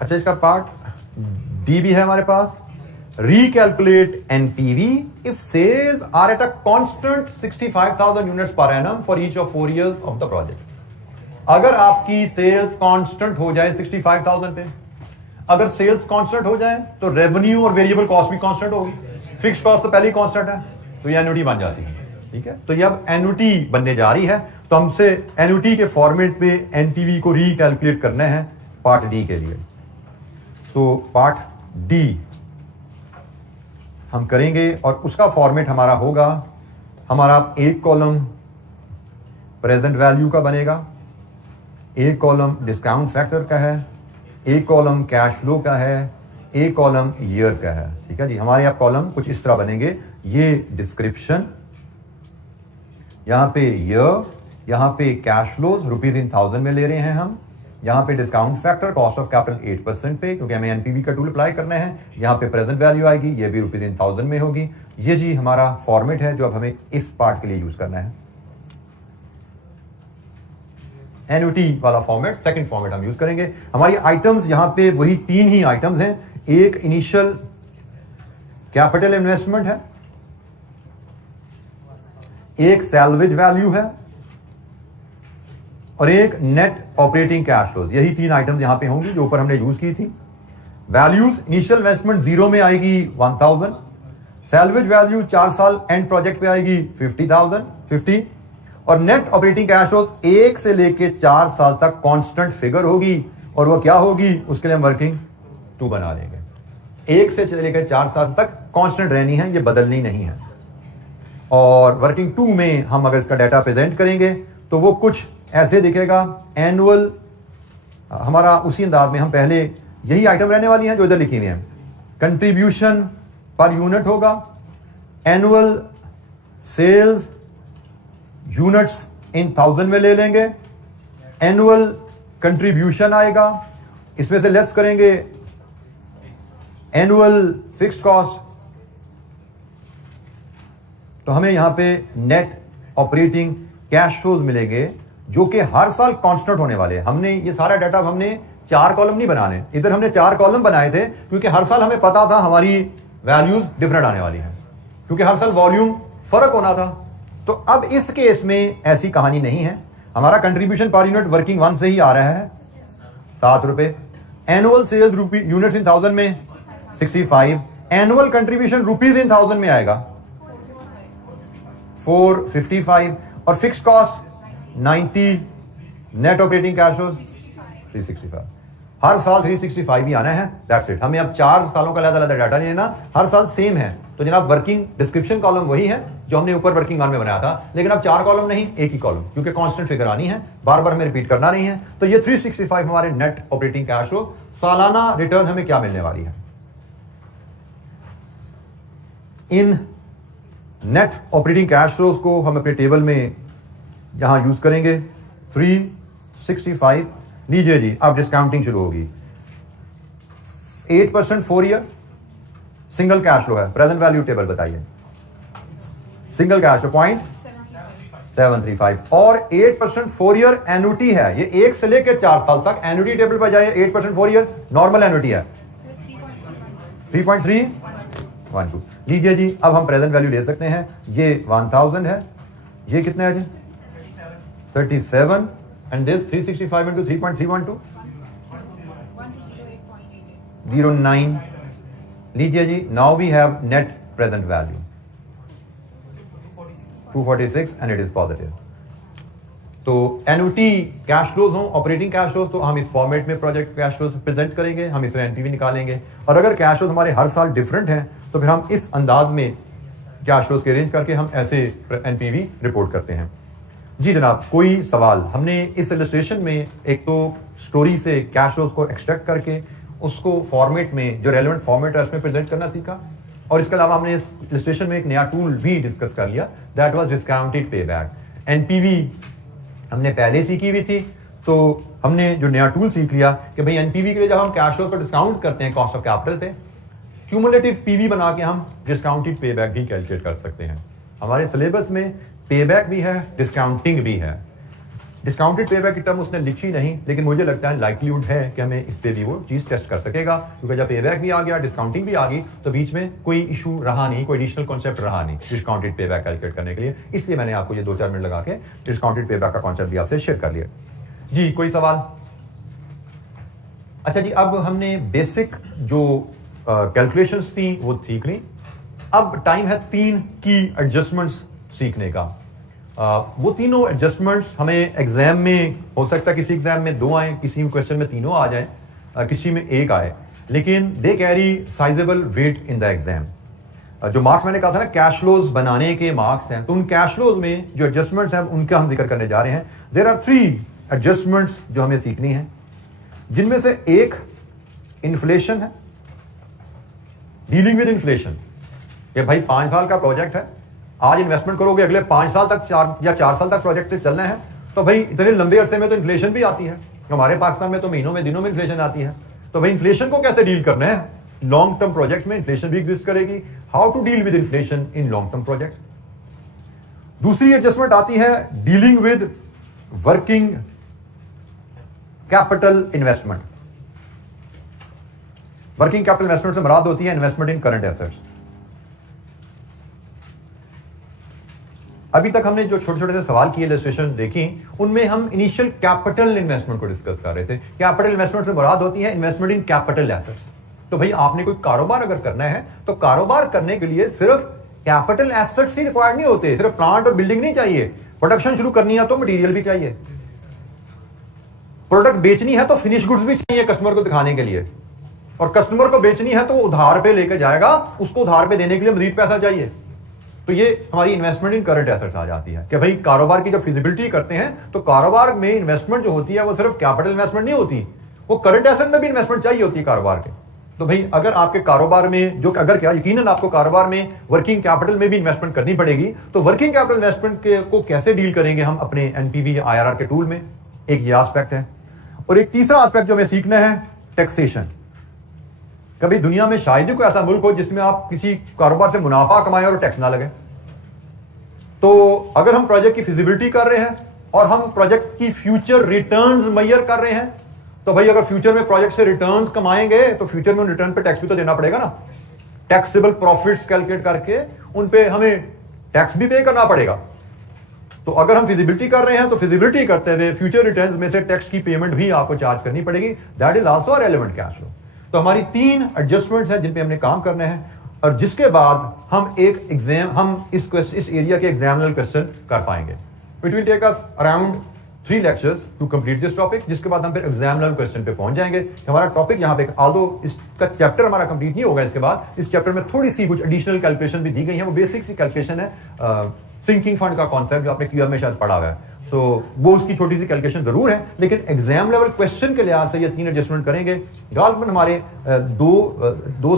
अच्छा, इसका पार्ट डी भी है हमारे पास। recalculate NPV if sales are at a constant 65,000 units per annum for each of 4 years of the project। अगर आपकी सेल्स कांस्टेंट हो जाए 65,000 पे, अगर सेल्स कांस्टेंट हो जाए तो रेवेन्यू और वेरिएबल कॉस्ट भी कांस्टेंट होगी। फिक्स कॉस्ट तो पहले ही कांस्टेंट है, तो ये एन्युटी बन जाती है। ठीक है, तो ये अब एन्युटी बनने जा रही है, तो हमसे एन्युटी के फॉर्मेट में एनपीवी को रिकैलकुलेट करना है पार्ट डी के लिए। तो पार्ट डी हम करेंगे और उसका फॉर्मेट हमारा होगा, हमारा एक कॉलम प्रेजेंट वैल्यू का बनेगा, एक कॉलम डिस्काउंट फैक्टर का है, एक कॉलम कैश फ्लो का है, एक कॉलम ईयर का है। ठीक है जी, हमारे आप कॉलम कुछ इस तरह बनेंगे। ये डिस्क्रिप्शन, यहां पे ईयर, यहां पे कैश फ्लोज रुपीज इन 1000 में ले रहे हैं हम, यहाँ पे discount factor cost of capital 8% पे, क्योंकि हमें एनपीवी का टूल अप्लाई करना है। यहाँ पे प्रेजेंट वैल्यू आएगी, ये भी रुपीज इन 1000 में होगी। ये जी हमारा फॉर्मेट है जो अब हमें इस पार्ट के लिए यूज करना है। एन्युटी वाला फॉर्मेट, सेकंड फॉर्मेट हम यूज करेंगे। हमारी आइटम्स यहाँ पे वही 3 ही आइटम्स हैं। एक इनिशियल कैपिटल इन्वेस्टमेंट है, एक सैल्वेज वैल्यू है और एक नेट ऑपरेटिंग कैश फ्लोज। यही 3 आइटम्स यहां पे होंगी जो ऊपर हमने यूज की थी। वैल्यूज, इनिशियल इन्वेस्टमेंट 0 में आएगी 1000, सैल्वेज वैल्यू 4 साल एंड प्रोजेक्ट पे आएगी 50 और नेट ऑपरेटिंग कैश फ्लोज 1 से लेके 4 साल तक कांस्टेंट फिगर होगी। और वो क्या होगी, उसके लिए हम वर्किंग 2 बना देंगे। 1 से लेकर 4 साल तक कांस्टेंट रहनी है, ये बदलनी नहीं है। और वर्किंग 2 में हम अगर इसका डाटा प्रेजेंट करेंगे तो वो कुछ ऐसे दिखेगा। एनुअल हमारा उसी अंदाज में, हम पहले यही आइटम रहने वाली हैं जो इधर लिखी हुई हैं। कंट्रीब्यूशन पर यूनिट होगा, एनुअल सेल्स यूनिट्स इन 1000 में ले लेंगे, एनुअल कंट्रीब्यूशन आएगा, इसमें से लेस करेंगे एनुअल फिक्स कॉस्ट, तो हमें यहां पे नेट ऑपरेटिंग कैश फ्लोज मिलेंगे जो कि हर साल कांस्टेंट होने वाले हैं। हमने ये सारा डाटा हमने 4 कॉलम नहीं बनाने, इधर हमने 4 कॉलम बनाए थे क्योंकि हर साल हमें पता था हमारी वैल्यूज डिफरेंट आने वाली हैं, क्योंकि हर साल वॉल्यूम फर्क होना था। तो अब इस केस में ऐसी कहानी नहीं है, हमारा कंट्रीब्यूशन पर यूनिट वर्किंग 1 से ही आ रहा है 7 रुपए, एनुअल सेल्स यूनिट्स इन 1000 में 65, एनुअल कंट्रीब्यूशन रुपीज इन 1000 में आएगा 455 और fix cost 90, net operating cash flow 365। हर साल 365 ही आना है, दैट्स इट। हमें अब 4 सालों का अलग-अलग डाटा नहीं लेना, हर साल सेम है। तो जनाब वर्किंग डिस्क्रिप्शन कॉलम वही है जो हमने ऊपर वर्किंग 1 में बनाया था, लेकिन अब 4 कॉलम नहीं, एक ही कॉलम, क्योंकि कांस्टेंट फिगर आनी है, बार बार हमें रिपीट करना नहीं है। तो ये 365 हमारे नेट ऑपरेटिंग कैश फ्लो, सालाना रिटर्न हमें क्या मिलने वाली है। इन नेट ऑपरेटिंग कैश फ्लोज को हम अपने टेबल में यहां यूज करेंगे। 365 लीजिए जी, अब डिस्काउंटिंग शुरू होगी। 8% 4 ईयर सिंगल कैश फ्लो है, प्रेजेंट वैल्यू टेबल बताइए। सिंगल कैश फ्लो 0.735 और 8% 4 ईयर एन्युटी है, ये 1 से लेकर 4 साल तक एन्युटी टेबल पर जाइए। 8% 4 ईयर नॉर्मल एन्युटी है 3.312। लीजिए जी, अब हम प्रेजेंट वैल्यू ले सकते हैं। ये 1000 है, ये कितना है जी 37 एंड दिस 365 into 3.312 09। लीजिए जी, now we have net present value 246 and it is positive. तो एन्युटी कैश फ्लोज हो, ऑपरेटिंग कैश फ्लोज, तो हम इस फॉर्मेट में प्रोजेक्ट कैश फ्लोज प्रेजेंट करेंगे, हम इसमें एनपीवी निकालेंगे। और अगर कैश फ्लोज हमारे हर साल डिफरेंट हैं तो फिर हम इस अंदाज में कैश फ्लोज के अरेंज करके हम ऐसे एनपीवी रिपोर्ट करते हैं। जी जनाब, कोई सवाल? हमने इस इलस्ट्रेशन में एक तो स्टोरी से कैश फ्लोज को एक्सट्रैक्ट करके उसको फॉर्मेट में, जो रेलेवेंट फॉर्मेट है उसमें प्रेजेंट करना सीखा, और इसके अलावा हमने इस इलस्ट्रेशन में एक नया टूल भी डिस्कस कर लिया, that was discounted payback. NPV हमने पहले सीखी हुई थी, तो हमने जो नया टूल सीख लिया कि भाई एनपीवी के लिए जब हम कैश फ्लोज को डिस्काउंट करते हैं कॉस्ट ऑफ कैपिटल पे, क्यूमुलेटिव पीवी बना के हम डिस्काउंटेड पेबैक भी कैलकुलेट कर सकते हैं। हमारे सिलेबस में पेबैक भी है, डिस्काउंटिंग भी है। डिस्काउंटेड पेबैक की टर्म उसने लिखी नहीं, लेकिन मुझे लगता है लाइक्लीहुड है कि हमें इस पे भी वो चीज टेस्ट कर सकेगा, क्योंकि जब पेबैक भी आ गया, डिस्काउंटिंग भी आ गई, तो बीच में कोई इशू रहा नहीं, कोई एडिशनल कॉन्सेप्ट रहा नहीं डिस्काउंटेड पेबैक कैलकुलेट करने के लिए। इसलिए मैंने आपको ये 2-4 मिनट लगा के डिस्काउंटेड पेबैक का कॉन्सेप्ट भी आपसे शेयर कर लिया। जी कोई सवाल? अच्छा जी, अब हमने बेसिक जो कैलकुलेशंस थी वो सीख ली। अब टाइम है 3 की एडजस्टमेंट्स सीखने का। वो तीनों एडजस्टमेंट्स हमें एग्जाम में हो सकता है, किसी एग्जाम में 2 आए, किसी क्वेश्चन में तीनों आ जाए, किसी में 1 आए, लेकिन they carry sizeable weight in the exam. जो मार्क्स मैंने कहा था ना कैश फ्लोज बनाने के मार्क्स हैं, तो उन कैश फ्लोज में जो एडजस्टमेंट्स हैं उनका हम जिक्र करने जा रहे हैं। देयर आर 3 एडजस्टमेंट्स जो हमें सीखनी है, जिनमें से एक इन्फ्लेशन है, डीलिंग विद इन्फ्लेशन। ये भाई 5 साल का प्रोजेक्ट है, आज इन्वेस्टमेंट करोगे, अगले 5 साल तक 4 साल तक प्रोजेक्ट चलना है, तो भाई इतने लंबे अरसे में तो इन्फ्लेशन भी आती है। हमारे पाकिस्तान में तो महीनों में, दिनों में इन्फ्लेशन आती है। तो भाई इन्फ्लेशन को कैसे डील करना है? लॉन्ग टर्म प्रोजेक्ट में इन्फ्लेशन भी एग्जिस्ट करेगी। How to deal with inflation in long term project. दूसरी एडजस्टमेंट आती है dealing with working capital investment. Working capital investment से मुराद होती है इन्वेस्टमेंट इन करंट एसेट्स। अभी तक हमने जो छोटे छोटे से सवाल किए, इलस्ट्रेशन देखी, उनमें हम इनिशियल कैपिटल इन्वेस्टमेंट को डिस्कस कर रहे थे। कैपिटल इन्वेस्टमेंट से मुराद होती है इन्वेस्टमेंट इन कैपिटल एसेट्स। तो भाई आपने कोई कारोबार अगर करना है, तो कारोबार करने के लिए सिर्फ कैपिटल एसेट्स ही रिक्वायर्ड नहीं होते, सिर्फ प्लांट और बिल्डिंग नहीं चाहिए। प्रोडक्शन शुरू करनी है तो मटेरियल भी चाहिए, प्रोडक्ट बेचनी है तो फिनिश गुड्स भी चाहिए कस्टमर को दिखाने के लिए, और कस्टमर को बेचनी है तो उधार पे लेकर जाएगा, उसको उधार पे देने के लिए मजीद पैसा चाहिए। तो ये हमारी इन्वेस्टमेंट इन करंट एसेट्स आ जाती है कि भाई कारोबार की जब फिजिबिलिटी करते हैं, तो कारोबार में इन्वेस्टमेंट जो होती है वो सिर्फ कैपिटल इन्वेस्टमेंट नहीं होती, वो करंट एसेट में भी इन्वेस्टमेंट चाहिए होती है कारोबार के। तो भाई अगर आपके कारोबार में जो अगर क्या यकीनन आपको कारोबार में वर्किंग कैपिटल में भी इन्वेस्टमेंट करनी पड़ेगी, तो वर्किंग कैपिटल इन्वेस्टमेंट को कैसे डील करेंगे हम अपने एनपीवी या आईआरआर के टूल में, एक ये एस्पेक्ट है। और एक तीसरा एस्पेक्ट जो हमें सीखना है टैक्सेशन। कभी दुनिया में शायद ही कोई ऐसा मुल्क हो जिसमें आप किसी कारोबार से मुनाफा कमाएं और टैक्स ना लगे। तो अगर हम प्रोजेक्ट की फिजिबिलिटी कर रहे हैं और हम प्रोजेक्ट की फ्यूचर रिटर्न्स मेजर कर रहे हैं, तो भाई अगर फ्यूचर में प्रोजेक्ट से रिटर्न्स कमाएंगे तो फ्यूचर में उन रिटर्न पे टैक्स भी तो देना पड़ेगा ना। टैक्सेबल प्रॉफिट्स कैलकुलेट करके उन पे हमें टैक्स भी पे करना पड़ेगा। तो अगर हम फिजिबिलिटी कर रहे हैं तो फिजिबिलिटी करते हुए फ्यूचर रिटर्न्स में से टैक्स की पेमेंट भी आपको चार्ज करनी पड़ेगी। That is also relevant cash flow. तो हमारी 3 एडजस्टमेंट्स हैं जिन पे हमने काम करना है, और जिसके बाद हम इस एरिया के एग्जामिनल क्वेश्चन कर पाएंगे। It will take us around 3 lectures to complete this topic, जिसके बाद हम फिर एग्जामिनल क्वेश्चन पे पहुंच जाएंगे। हमारा टॉपिक यहाँ पे, आल्दो इसका चैप्टर हमारा कंप्लीट नहीं होगा, इसके बाद इस चैप्टर में थोड़ी सी कुछ एडिशनल कैलकुलेशन भी दी गई है। वो बेसिक सी कैलकुलेशन है, सिंकिंग फंड का कॉन्सेप्ट जो आपने क्यूएम में शायद पढ़ा हुआ है। सो वो उसकी छोटी सी कैलकुलेशन जरूर है, लेकिन एग्जाम लेवल क्वेश्चन के लिहाज से ये 3 एडजस्टमेंट करेंगे। गालबन हमारे 2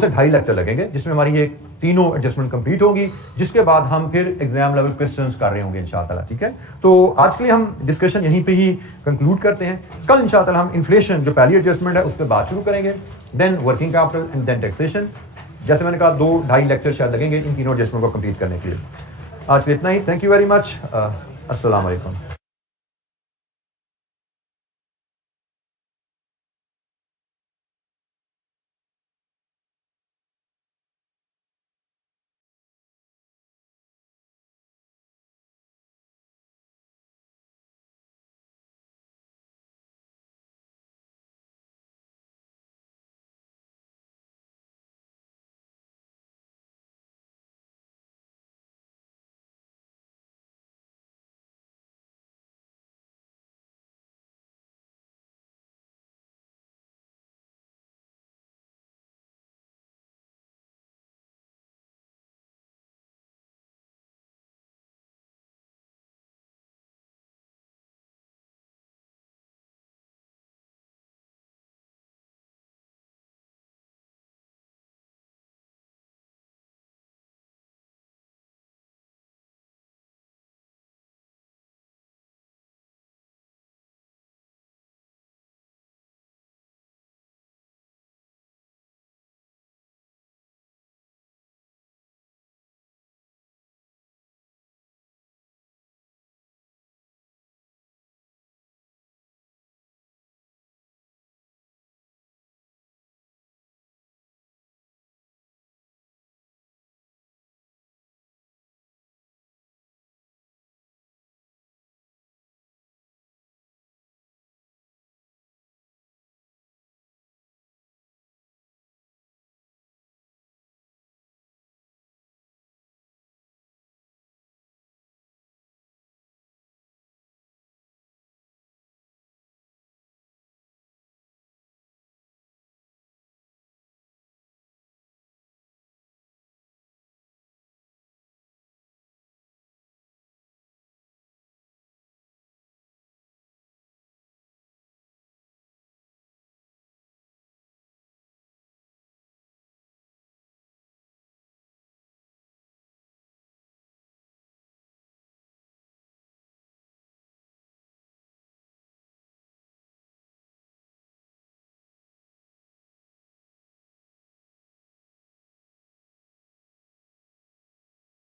से 2.5 लेक्चर लगेंगे, जिसमें हमारी ये तीनों एडजस्टमेंट कंप्लीट होगी, जिसके बाद हम फिर एग्जाम लेवल क्वेश्चंस कर रहे होंगे इंशाअल्लाह। ठीक है, तो आज के लिए हम डिस्कशन यहीं पे ही कंक्लूड करते हैं। कल इंशाअल्लाह हम इन्फ्लेशन जो पहली एडजस्टमेंट है उस पर बात शुरू करेंगे, then working capital and then taxation. जैसे मैंने कहा 2-2.5 लेक्चर शायद लगेंगे इन तीनों एडजस्टमेंट को कंप्लीट करने के लिए। आज के लिए इतना ही। Thank you very much. अस्सलाम वालेकुम।